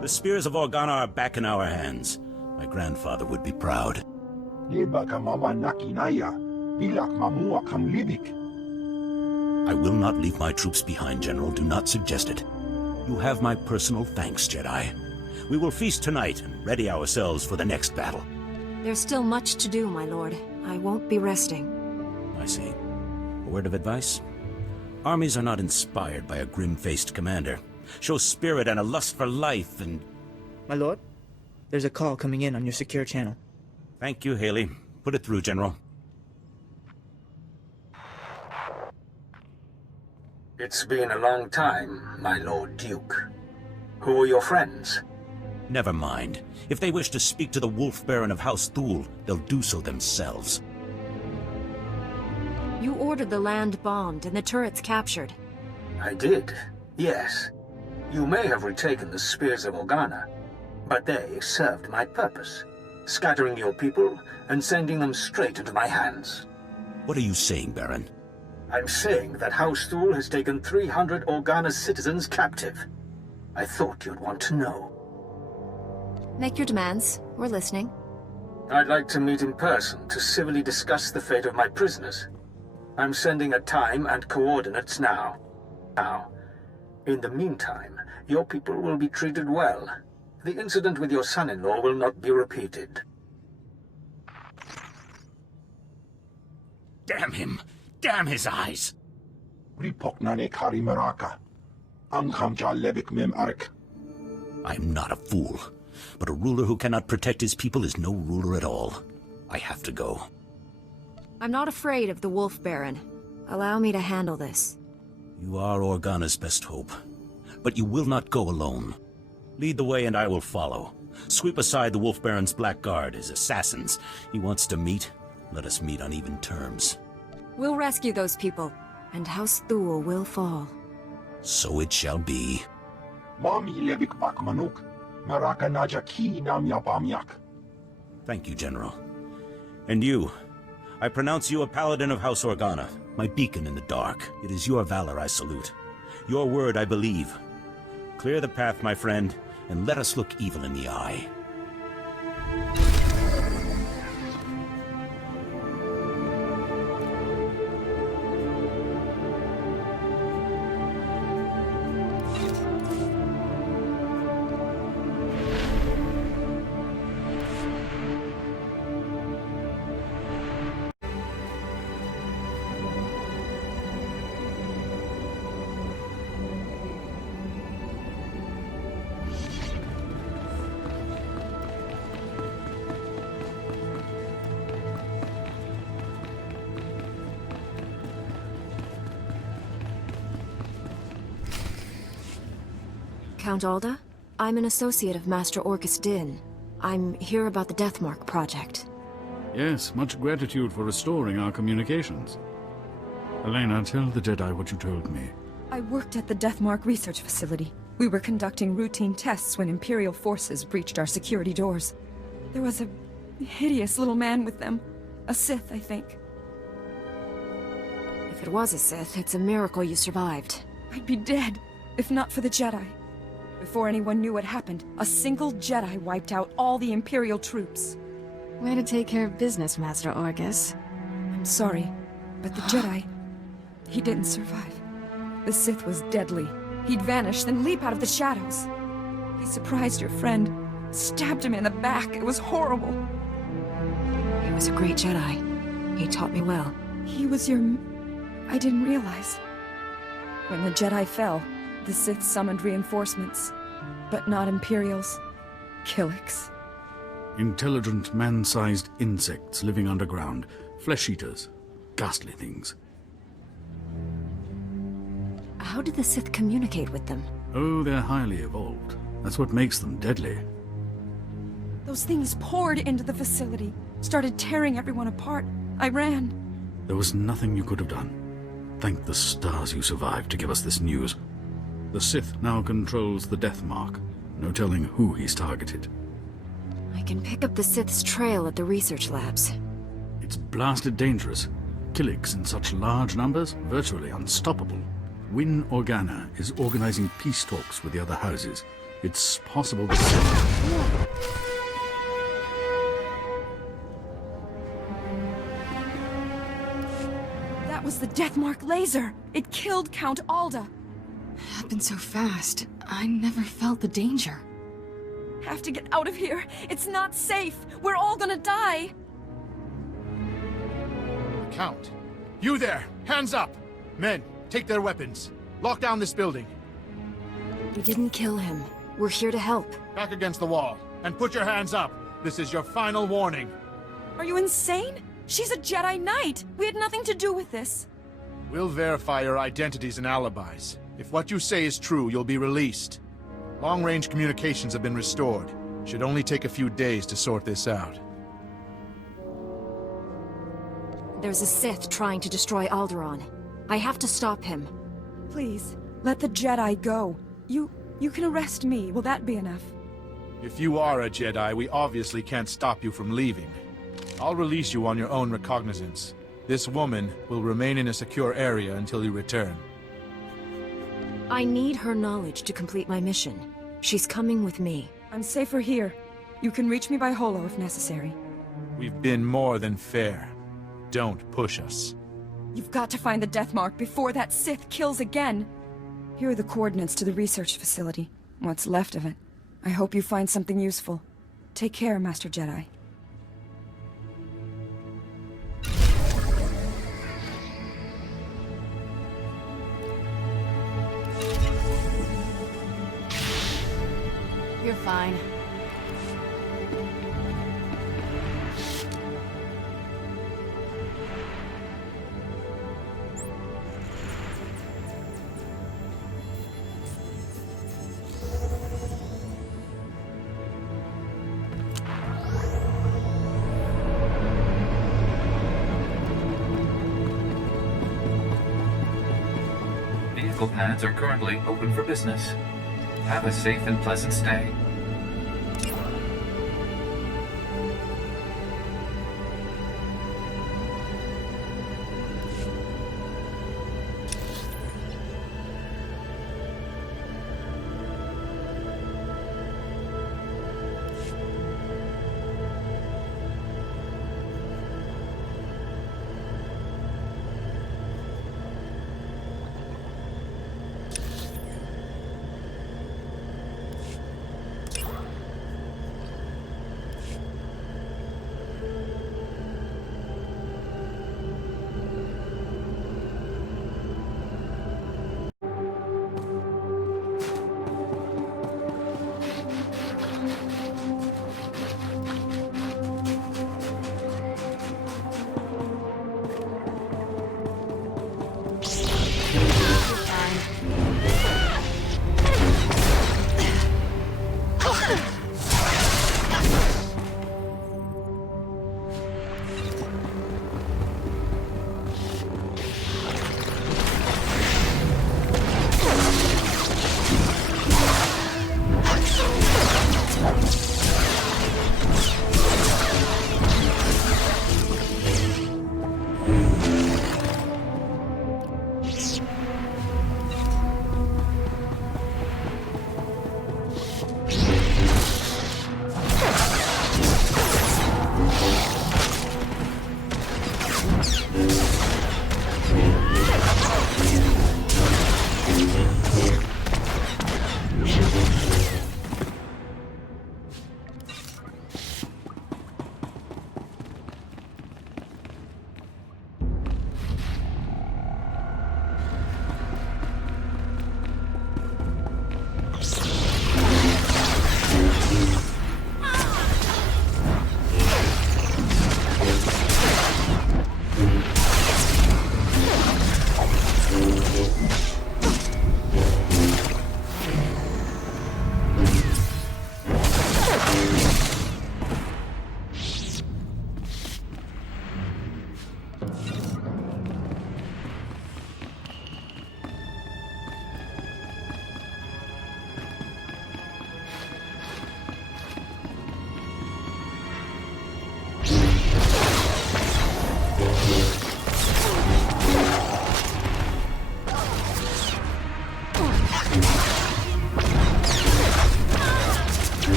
The spears of Organa are back in our hands. My grandfather would be proud. I will not leave my troops behind, General. Do not suggest it. You have my personal thanks, Jedi. We will feast tonight and ready ourselves for the next battle. There's still much to do, my lord. I won't be resting. I see. A word of advice? Armies are not inspired by a grim-faced commander. Show spirit and a lust for life and... My lord, there's a call coming in on your secure channel. Thank you, Haley. Put it through, General. It's been a long time, my Lord Duke. Who are your friends? Never mind. If they wish to speak to the Wolf Baron of House Thule, they'll do so themselves. You ordered the land bombed and the turrets captured. I did, yes. You may have retaken the spears of Organa, but they served my purpose, scattering your people and sending them straight into my hands. What are you saying, Baron? I'm saying that House Thule has taken 300 Organa citizens captive. I thought you'd want to know. Make your demands. We're listening. I'd like to meet in person to civilly discuss the fate of my prisoners. I'm sending a time and coordinates now. In the meantime, your people will be treated well. The incident with your son-in-law will not be repeated. Damn him! Damn his eyes! I'm not a fool, but a ruler who cannot protect his people is no ruler at all. I have to go. I'm not afraid of the Wolf Baron. Allow me to handle this. You are Organa's best hope, but you will not go alone. Lead the way and I will follow. Sweep aside the Wolf Baron's Black Guard, his assassins. He wants to meet. Let us meet on even terms. We'll rescue those people, and House Thule will fall. So it shall be. Thank you, General. And you. I pronounce you a paladin of House Organa, my beacon in the dark. It is your valor I salute. Your word I believe. Clear the path, my friend, and let us look evil in the eye. Count Alda? I'm an associate of Master Orcus Din. I'm here about the Deathmark project. Yes, much gratitude for restoring our communications. Elena, tell the Jedi what you told me. I worked at the Deathmark research facility. We were conducting routine tests when Imperial forces breached our security doors. There was a hideous little man with them. A Sith, I think. If it was a Sith, it's a miracle you survived. I'd be dead, if not for the Jedi. Before anyone knew what happened, a single Jedi wiped out all the Imperial troops. Way to take care of business, Master Orcus. I'm sorry, but the Jedi... he didn't survive. The Sith was deadly. He'd vanish, then leap out of the shadows. He surprised your friend, stabbed him in the back. It was horrible. He was a great Jedi. He taught me well. He was your... I didn't realize. When the Jedi fell, the Sith summoned reinforcements. But not Imperials. Killiks. Intelligent, man-sized insects living underground. Flesh-eaters. Ghastly things. How did the Sith communicate with them? Oh, they're highly evolved. That's what makes them deadly. Those things poured into the facility, started tearing everyone apart. I ran. There was nothing you could have done. Thank the stars you survived to give us this news. The Sith now controls the Deathmark. No telling who he's targeted. I can pick up the Sith's trail at the research labs. It's blasted dangerous. Killiks in such large numbers, virtually unstoppable. Win Organa is organizing peace talks with the other houses. It's possible the Sith... That was the Deathmark laser! It killed Count Alda! Happened so fast. I never felt the danger. Have to get out of here! It's not safe! We're all gonna die! Count! You there! Hands up! Men, take their weapons. Lock down this building. We didn't kill him. We're here to help. Back against the wall. And put your hands up. This is your final warning. Are you insane? She's a Jedi Knight! We had nothing to do with this. We'll verify your identities and alibis. If what you say is true, you'll be released. Long-range communications have been restored. Should only take a few days to sort this out. There's a Sith trying to destroy Alderaan. I have to stop him. Please, let the Jedi go. You can arrest me. Will that be enough? If you are a Jedi, we obviously can't stop you from leaving. I'll release you on your own recognizance. This woman will remain in a secure area until you return. I need her knowledge to complete my mission. She's coming with me. I'm safer here. You can reach me by holo if necessary. We've been more than fair. Don't push us. You've got to find the Deathmark before that Sith kills again. Here are the coordinates to the research facility. What's left of it. I hope you find something useful. Take care, Master Jedi. You're fine. Vehicle pads are currently open for business. Have a safe and pleasant stay.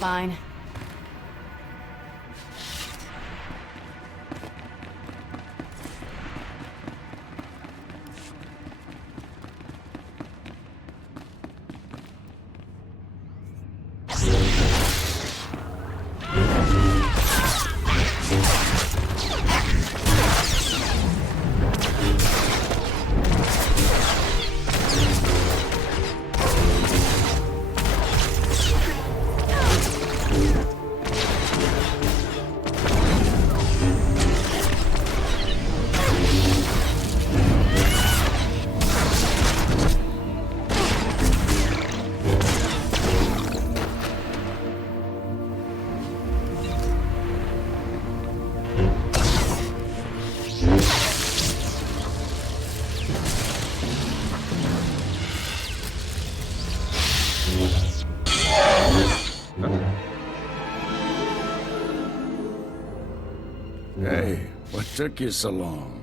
fine. Hey, what took you so long?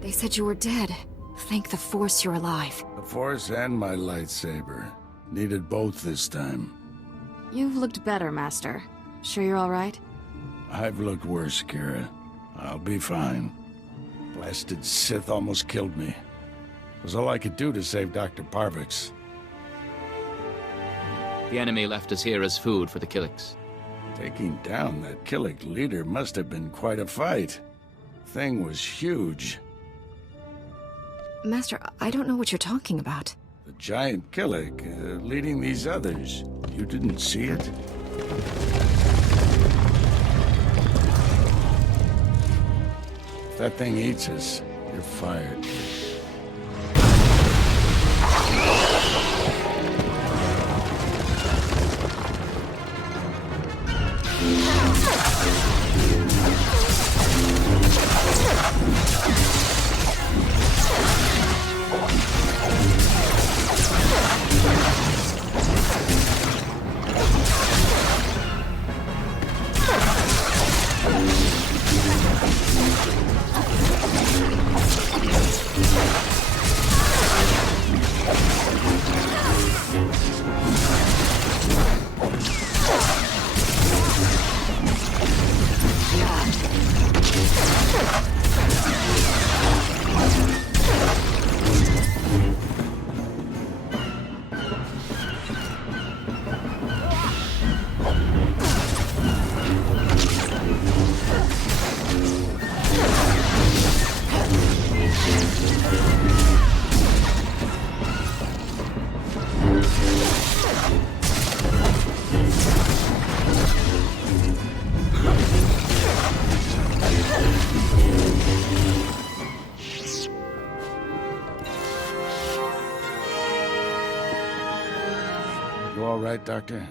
They said you were dead. Thank the Force you're alive. The Force and my lightsaber. Needed both this time. You've looked better, Master. Sure you're all right? I've looked worse, Kira. I'll be fine. Blasted Sith almost killed me. It was all I could do to save Dr. Parvix. The enemy left us here as food for the Killiks. Taking down that Killik leader must have been quite a fight. Thing was huge. Master, I don't know what you're talking about. The giant Killik leading these others. You didn't see it? If that thing eats us, you're fired. Doctor?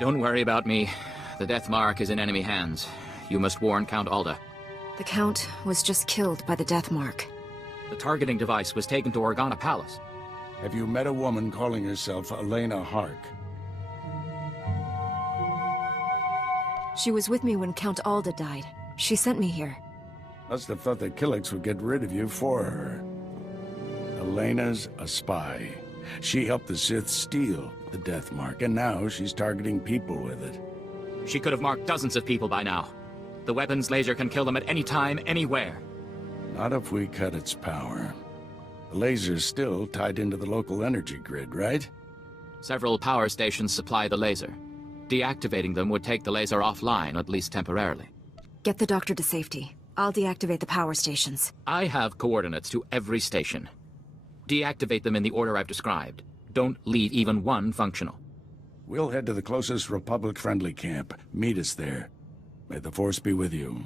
Don't worry about me. The Death Mark is in enemy hands. You must warn Count Alda. The Count was just killed by the Death Mark. The targeting device was taken to Organa Palace. Have you met a woman calling herself Elena Hark? She was with me when Count Alda died. She sent me here. Must have thought the Killiks would get rid of you for her. Elena's a spy. She helped the Sith steal the Death Mark, and now she's targeting people with it. She could have marked dozens of people by now. The weapon's laser can kill them at any time, anywhere. Not if we cut its power. The laser's still tied into the local energy grid, right? Several power stations supply the laser. Deactivating them would take the laser offline, at least temporarily. Get the doctor to safety. I'll deactivate the power stations. I have coordinates to every station. Deactivate them in the order I've described. Don't leave even one functional. We'll head to the closest Republic-friendly camp. Meet us there. May the Force be with you.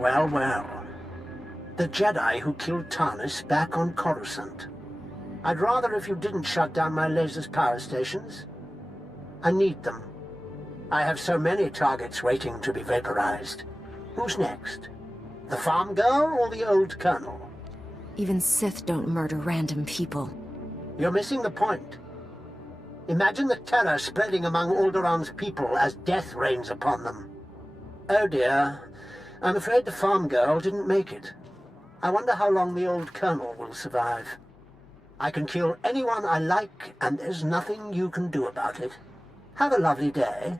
Well, well. The Jedi who killed Tarnis back on Coruscant. I'd rather if you didn't shut down my laser's power stations. I need them. I have so many targets waiting to be vaporized. Who's next? The farm girl or the old colonel? Even Sith don't murder random people. You're missing the point. Imagine the terror spreading among Alderaan's people as death rains upon them. Oh dear, I'm afraid the farm girl didn't make it. I wonder how long the old colonel will survive. I can kill anyone I like, and there's nothing you can do about it. Have a lovely day.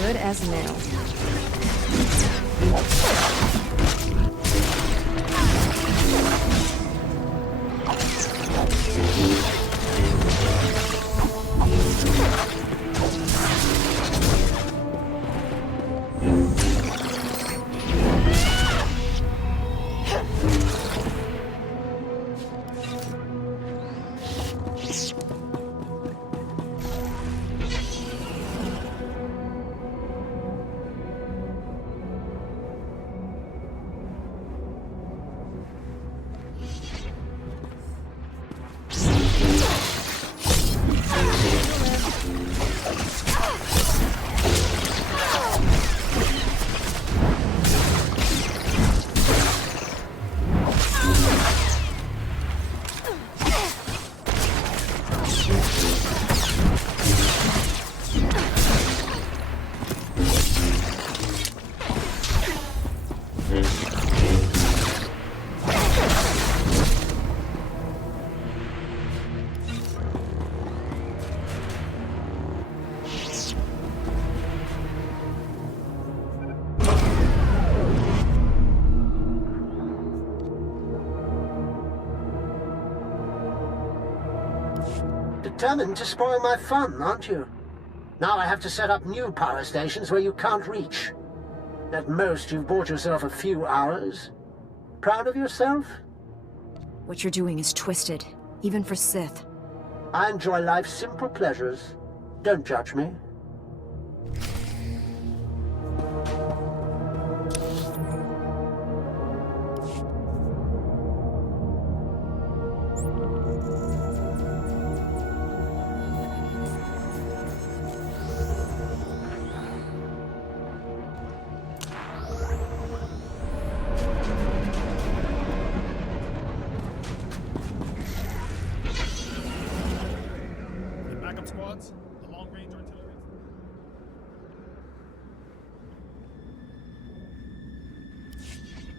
Good as nailed. Determined to spoil my fun, aren't you? Now I have to set up new power stations where you can't reach. At most, you've bought yourself a few hours. Proud of yourself? What you're doing is twisted, even for Sith. I enjoy life's simple pleasures. Don't judge me.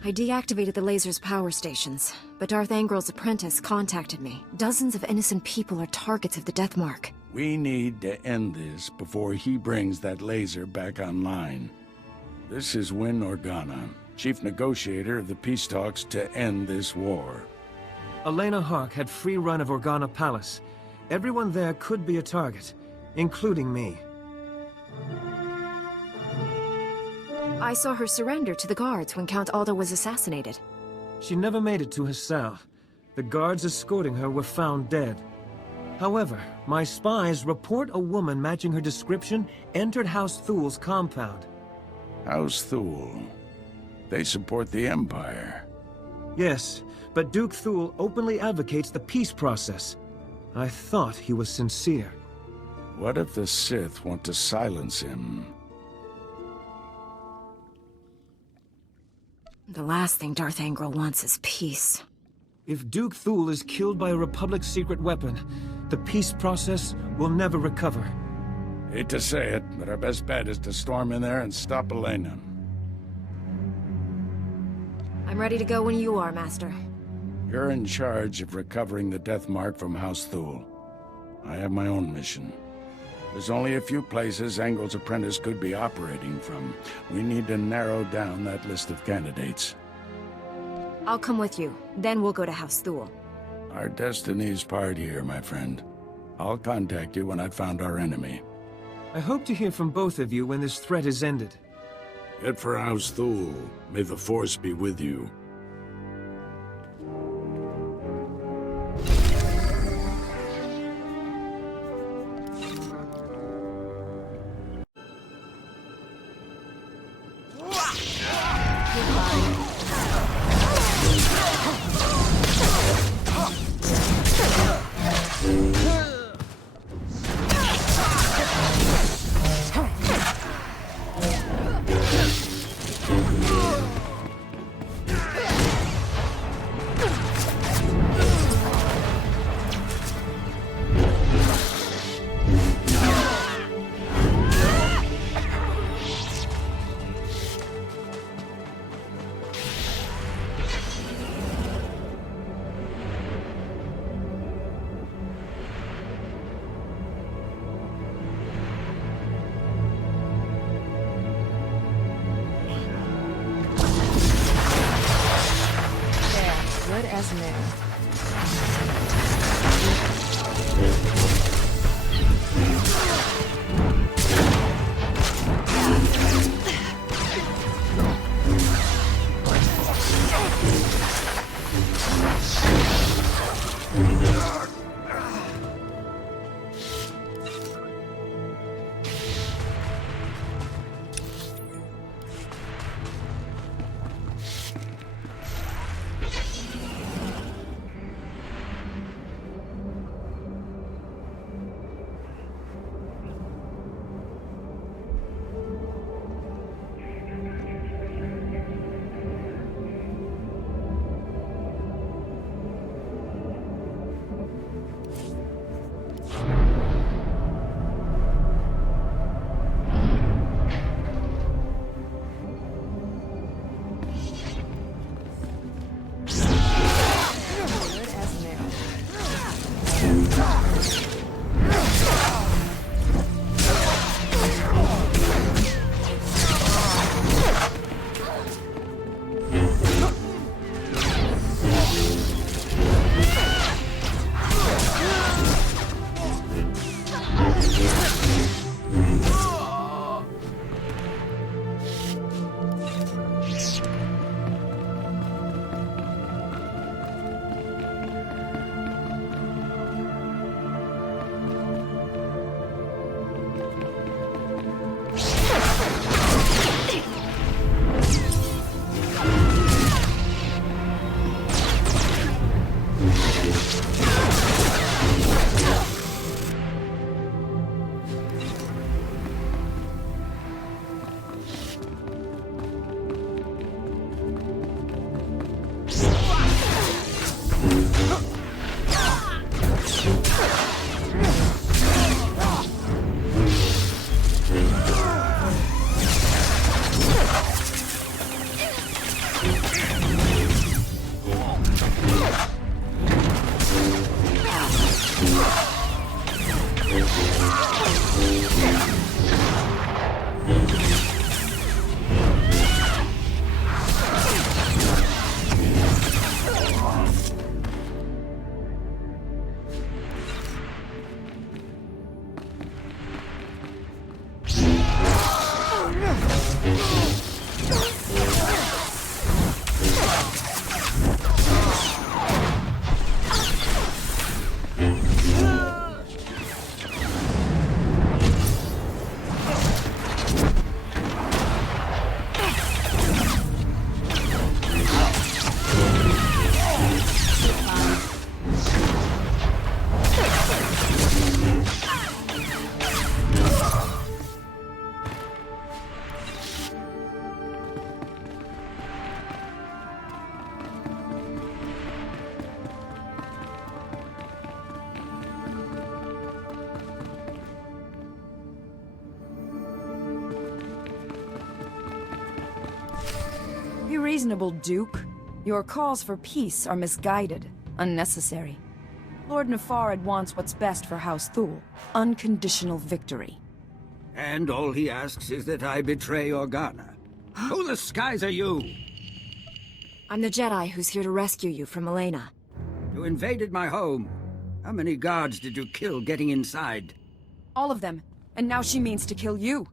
I deactivated the laser's power stations, but Darth Angrel's apprentice contacted me. Dozens of innocent people are targets of the death mark. We need to end this before he brings that laser back online. This is Win Organa, chief negotiator of the peace talks to end this war. Elena Hark had free run of Organa Palace. Everyone there could be a target, including me. I saw her surrender to the guards when Count Aldo was assassinated. She never made it to her cell. The guards escorting her were found dead. However, my spies report a woman matching her description entered House Thul's compound. House Thul. They support the Empire. Yes, but Duke Thul openly advocates the peace process. I thought he was sincere. What if the Sith want to silence him? The last thing Darth Angrel wants is peace. If Duke Thul is killed by a Republic secret weapon, the peace process will never recover. Hate to say it, but our best bet is to storm in there and stop Elena. I'm ready to go when you are, Master. You're in charge of recovering the death mark from House Thul. I have my own mission. There's only a few places Angel's apprentice could be operating from. We need to narrow down that list of candidates. I'll come with you. Then we'll go to House Thul. Our destiny's part here, my friend. I'll contact you when I've found our enemy. I hope to hear from both of you when this threat is ended. Head for House Thule. May the Force be with you. Good as new. Be reasonable, Duke. Your calls for peace are misguided, unnecessary. Lord Nefarad wants what's best for House Thule. Unconditional victory. And all he asks is that I betray Organa. Who the skies are you? I'm the Jedi who's here to rescue you from Elena. You invaded my home. How many guards did you kill getting inside? All of them. And now she means to kill you.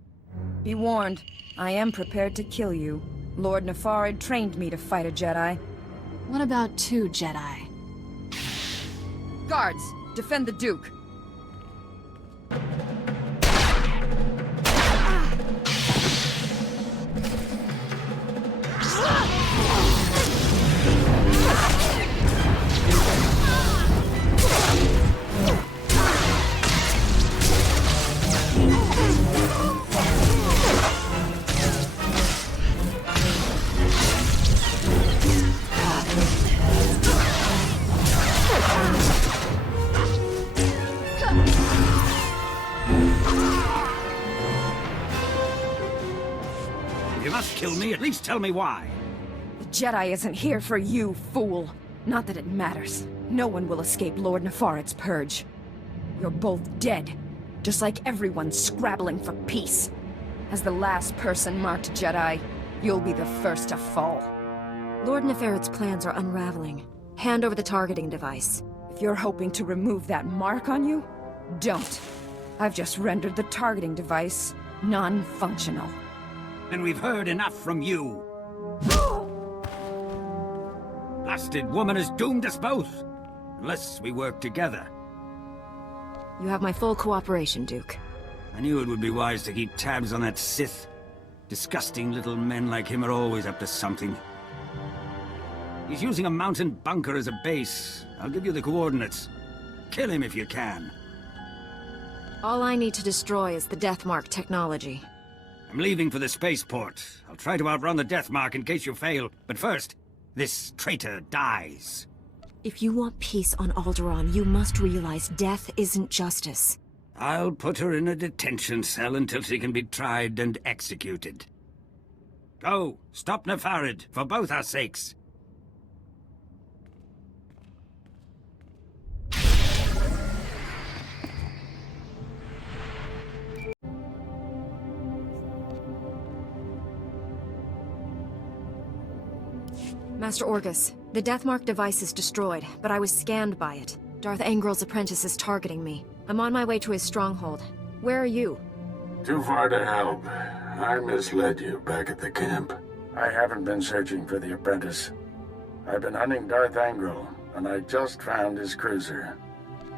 Be warned, I am prepared to kill you. Lord Nefarid trained me to fight a Jedi. What about 2 Jedi? Guards, defend the Duke. If you must kill me, at least tell me why. The Jedi isn't here for you, fool. Not that it matters. No one will escape Lord Nefarid's purge. You're both dead, just like everyone scrabbling for peace. As the last person marked Jedi, you'll be the first to fall. Lord Nefarid's plans are unraveling. Hand over the targeting device. If you're hoping to remove that mark on you, don't. I've just rendered the targeting device non-functional. And we've heard enough from you. Blasted woman has doomed us both. Unless we work together. You have my full cooperation, Duke. I knew it would be wise to keep tabs on that Sith. Disgusting little men like him are always up to something. He's using a mountain bunker as a base. I'll give you the coordinates. Kill him if you can. All I need to destroy is the Deathmark technology. I'm leaving for the spaceport. I'll try to outrun the Deathmark in case you fail. But first, this traitor dies. If you want peace on Alderaan, you must realize death isn't justice. I'll put her in a detention cell until she can be tried and executed. Go, stop Nefarid, for both our sakes. Master Orgus, the Deathmark device is destroyed, but I was scanned by it. Darth Angrel's apprentice is targeting me. I'm on my way to his stronghold. Where are you? Too far to help. I misled you back at the camp. I haven't been searching for the apprentice. I've been hunting Darth Angrel, and I just found his cruiser.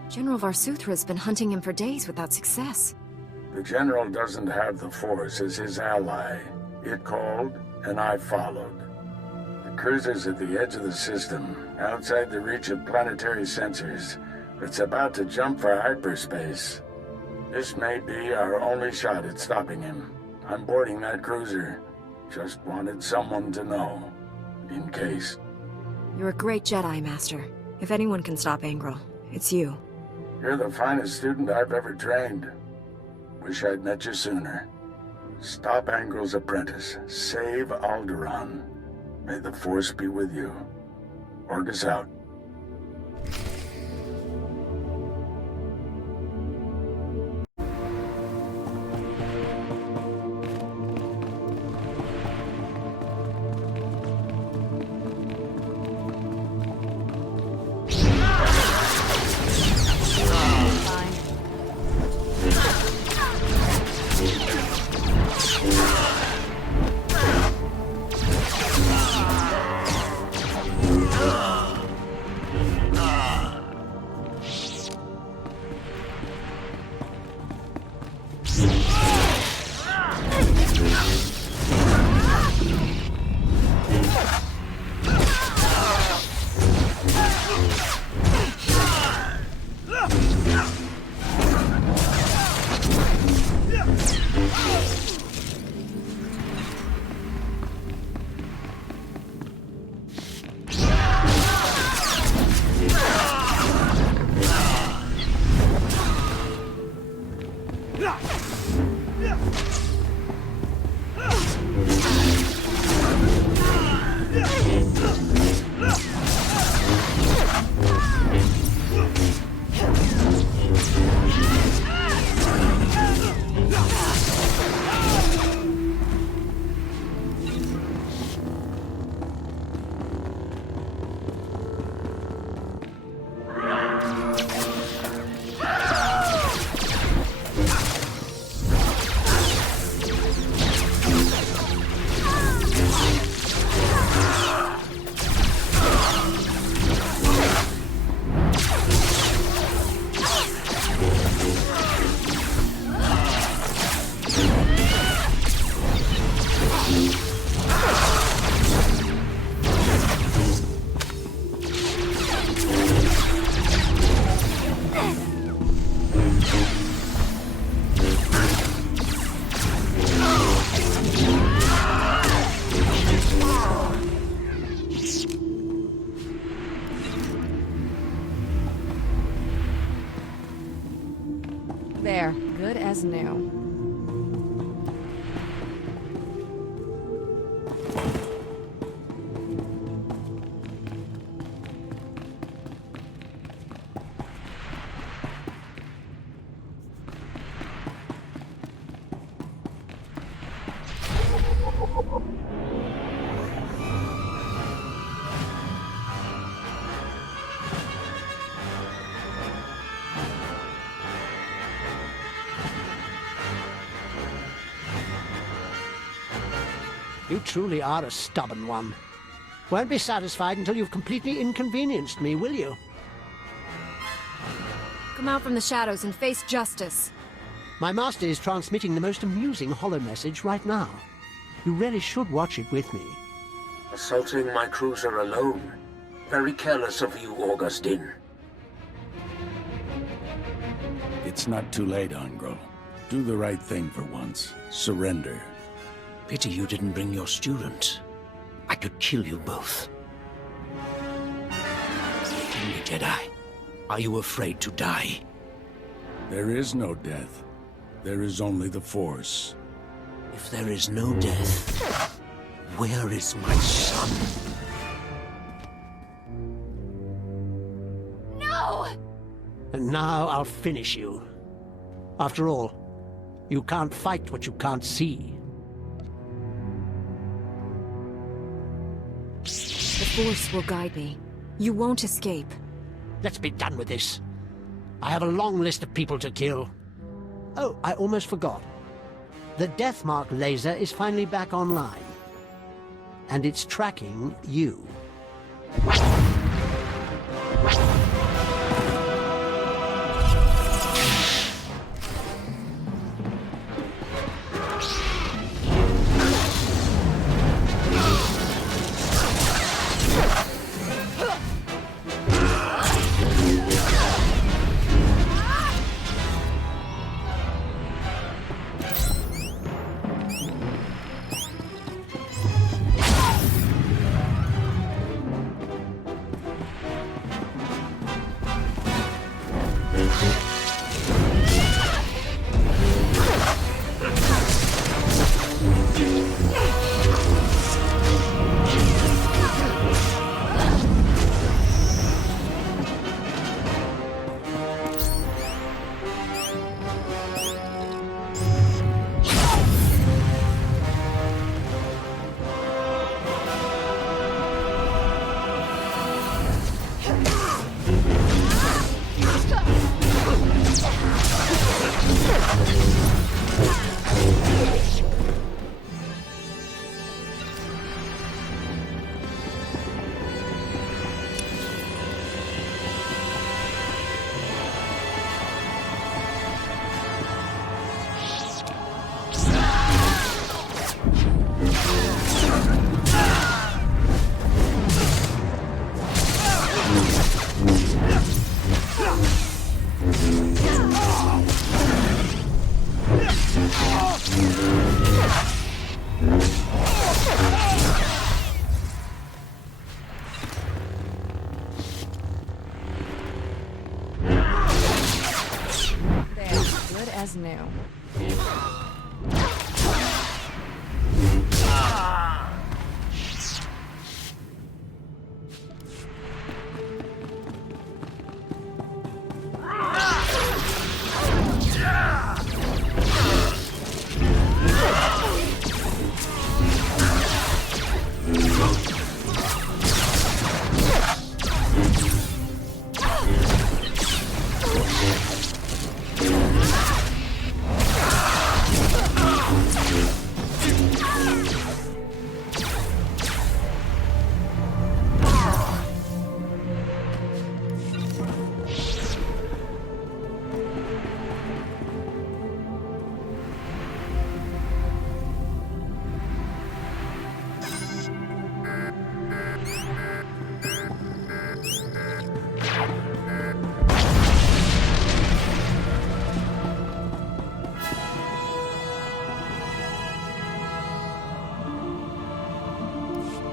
General Varsuthra's been hunting him for days without success. The General doesn't have the Force as his ally. It called, and I followed. The cruiser's at the edge of the system, outside the reach of planetary sensors. It's about to jump for hyperspace. This may be our only shot at stopping him. I'm boarding that cruiser. Just wanted someone to know. In case. You're a great Jedi, Master. If anyone can stop Angrel, it's you. You're the finest student I've ever trained. Wish I'd met you sooner. Stop Angrel's apprentice. Save Alderaan. May the Force be with you. Orgus out. new. You truly are a stubborn one. Won't be satisfied until you've completely inconvenienced me, will you? Come out from the shadows and face justice. My master is transmitting the most amusing holo message right now. You really should watch it with me. Assaulting my cruiser alone. Very careless of you, Augustine. It's not too late, Angro. Do the right thing for once. Surrender. Pity you didn't bring your student. I could kill you both. Tell me, Jedi, are you afraid to die? There is no death. There is only the Force. If there is no death, where is my son? No! And now I'll finish you. After all, you can't fight what you can't see. The Force will guide me. You won't escape. Let's be done with this. I have a long list of people to kill. Oh, I almost forgot. The Deathmark laser is finally back online. And it's tracking you. As new.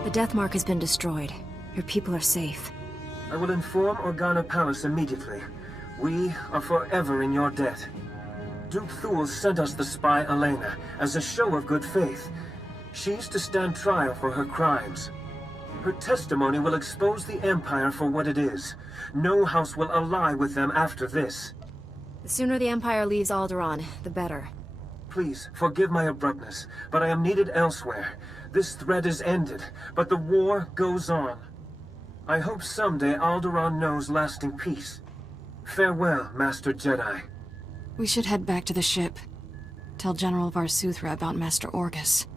The Deathmark has been destroyed. Your people are safe. I will inform Organa Palace immediately. We are forever in your debt. Duke Thule sent us the spy Elena as a show of good faith. She's to stand trial for her crimes. Her testimony will expose the Empire for what it is. No house will ally with them after this. The sooner the Empire leaves Alderaan, the better. Please, forgive my abruptness, but I am needed elsewhere. This threat is ended, but the war goes on. I hope someday Alderaan knows lasting peace. Farewell, Master Jedi. We should head back to the ship. Tell General Varsuthra about Master Orgus.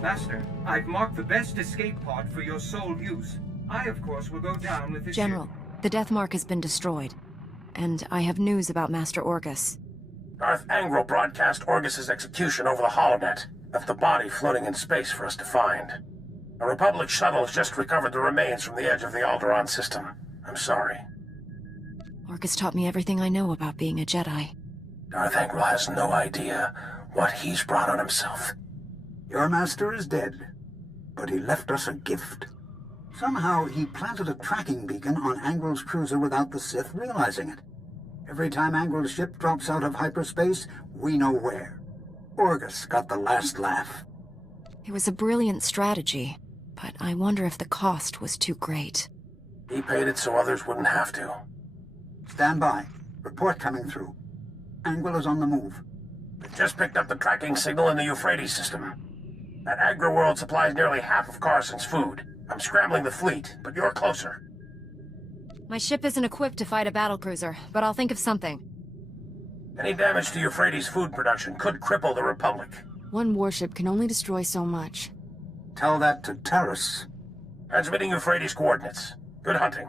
Master, I've marked the best escape pod for your sole use. I, of course, will go down with this General, ship. the Death Mark has been destroyed. And I have news about Master Orgus. Darth Angral broadcast Orgus's execution over the holonet. Left the body floating in space for us to find. A Republic shuttle has just recovered the remains from the edge of the Alderaan system. I'm sorry. Orgus taught me everything I know about being a Jedi. Darth Angral has no idea what he's brought on himself. Your master is dead, but he left us a gift. Somehow he planted a tracking beacon on Angral's cruiser without the Sith realizing it. Every time Angral's ship drops out of hyperspace, we know where. Orgus got the last laugh. It was a brilliant strategy, but I wonder if the cost was too great. He paid it so others wouldn't have to. Stand by. Report coming through. Angral is on the move. We've just picked up the tracking signal in the Euphrates system. That agri-world supplies nearly half of Carson's food. I'm scrambling the fleet, but you're closer. My ship isn't equipped to fight a battlecruiser, but I'll think of something. Any damage to Euphrates' food production could cripple the Republic. One warship can only destroy so much. Tell that to Terrace. Transmitting Euphrates coordinates. Good hunting.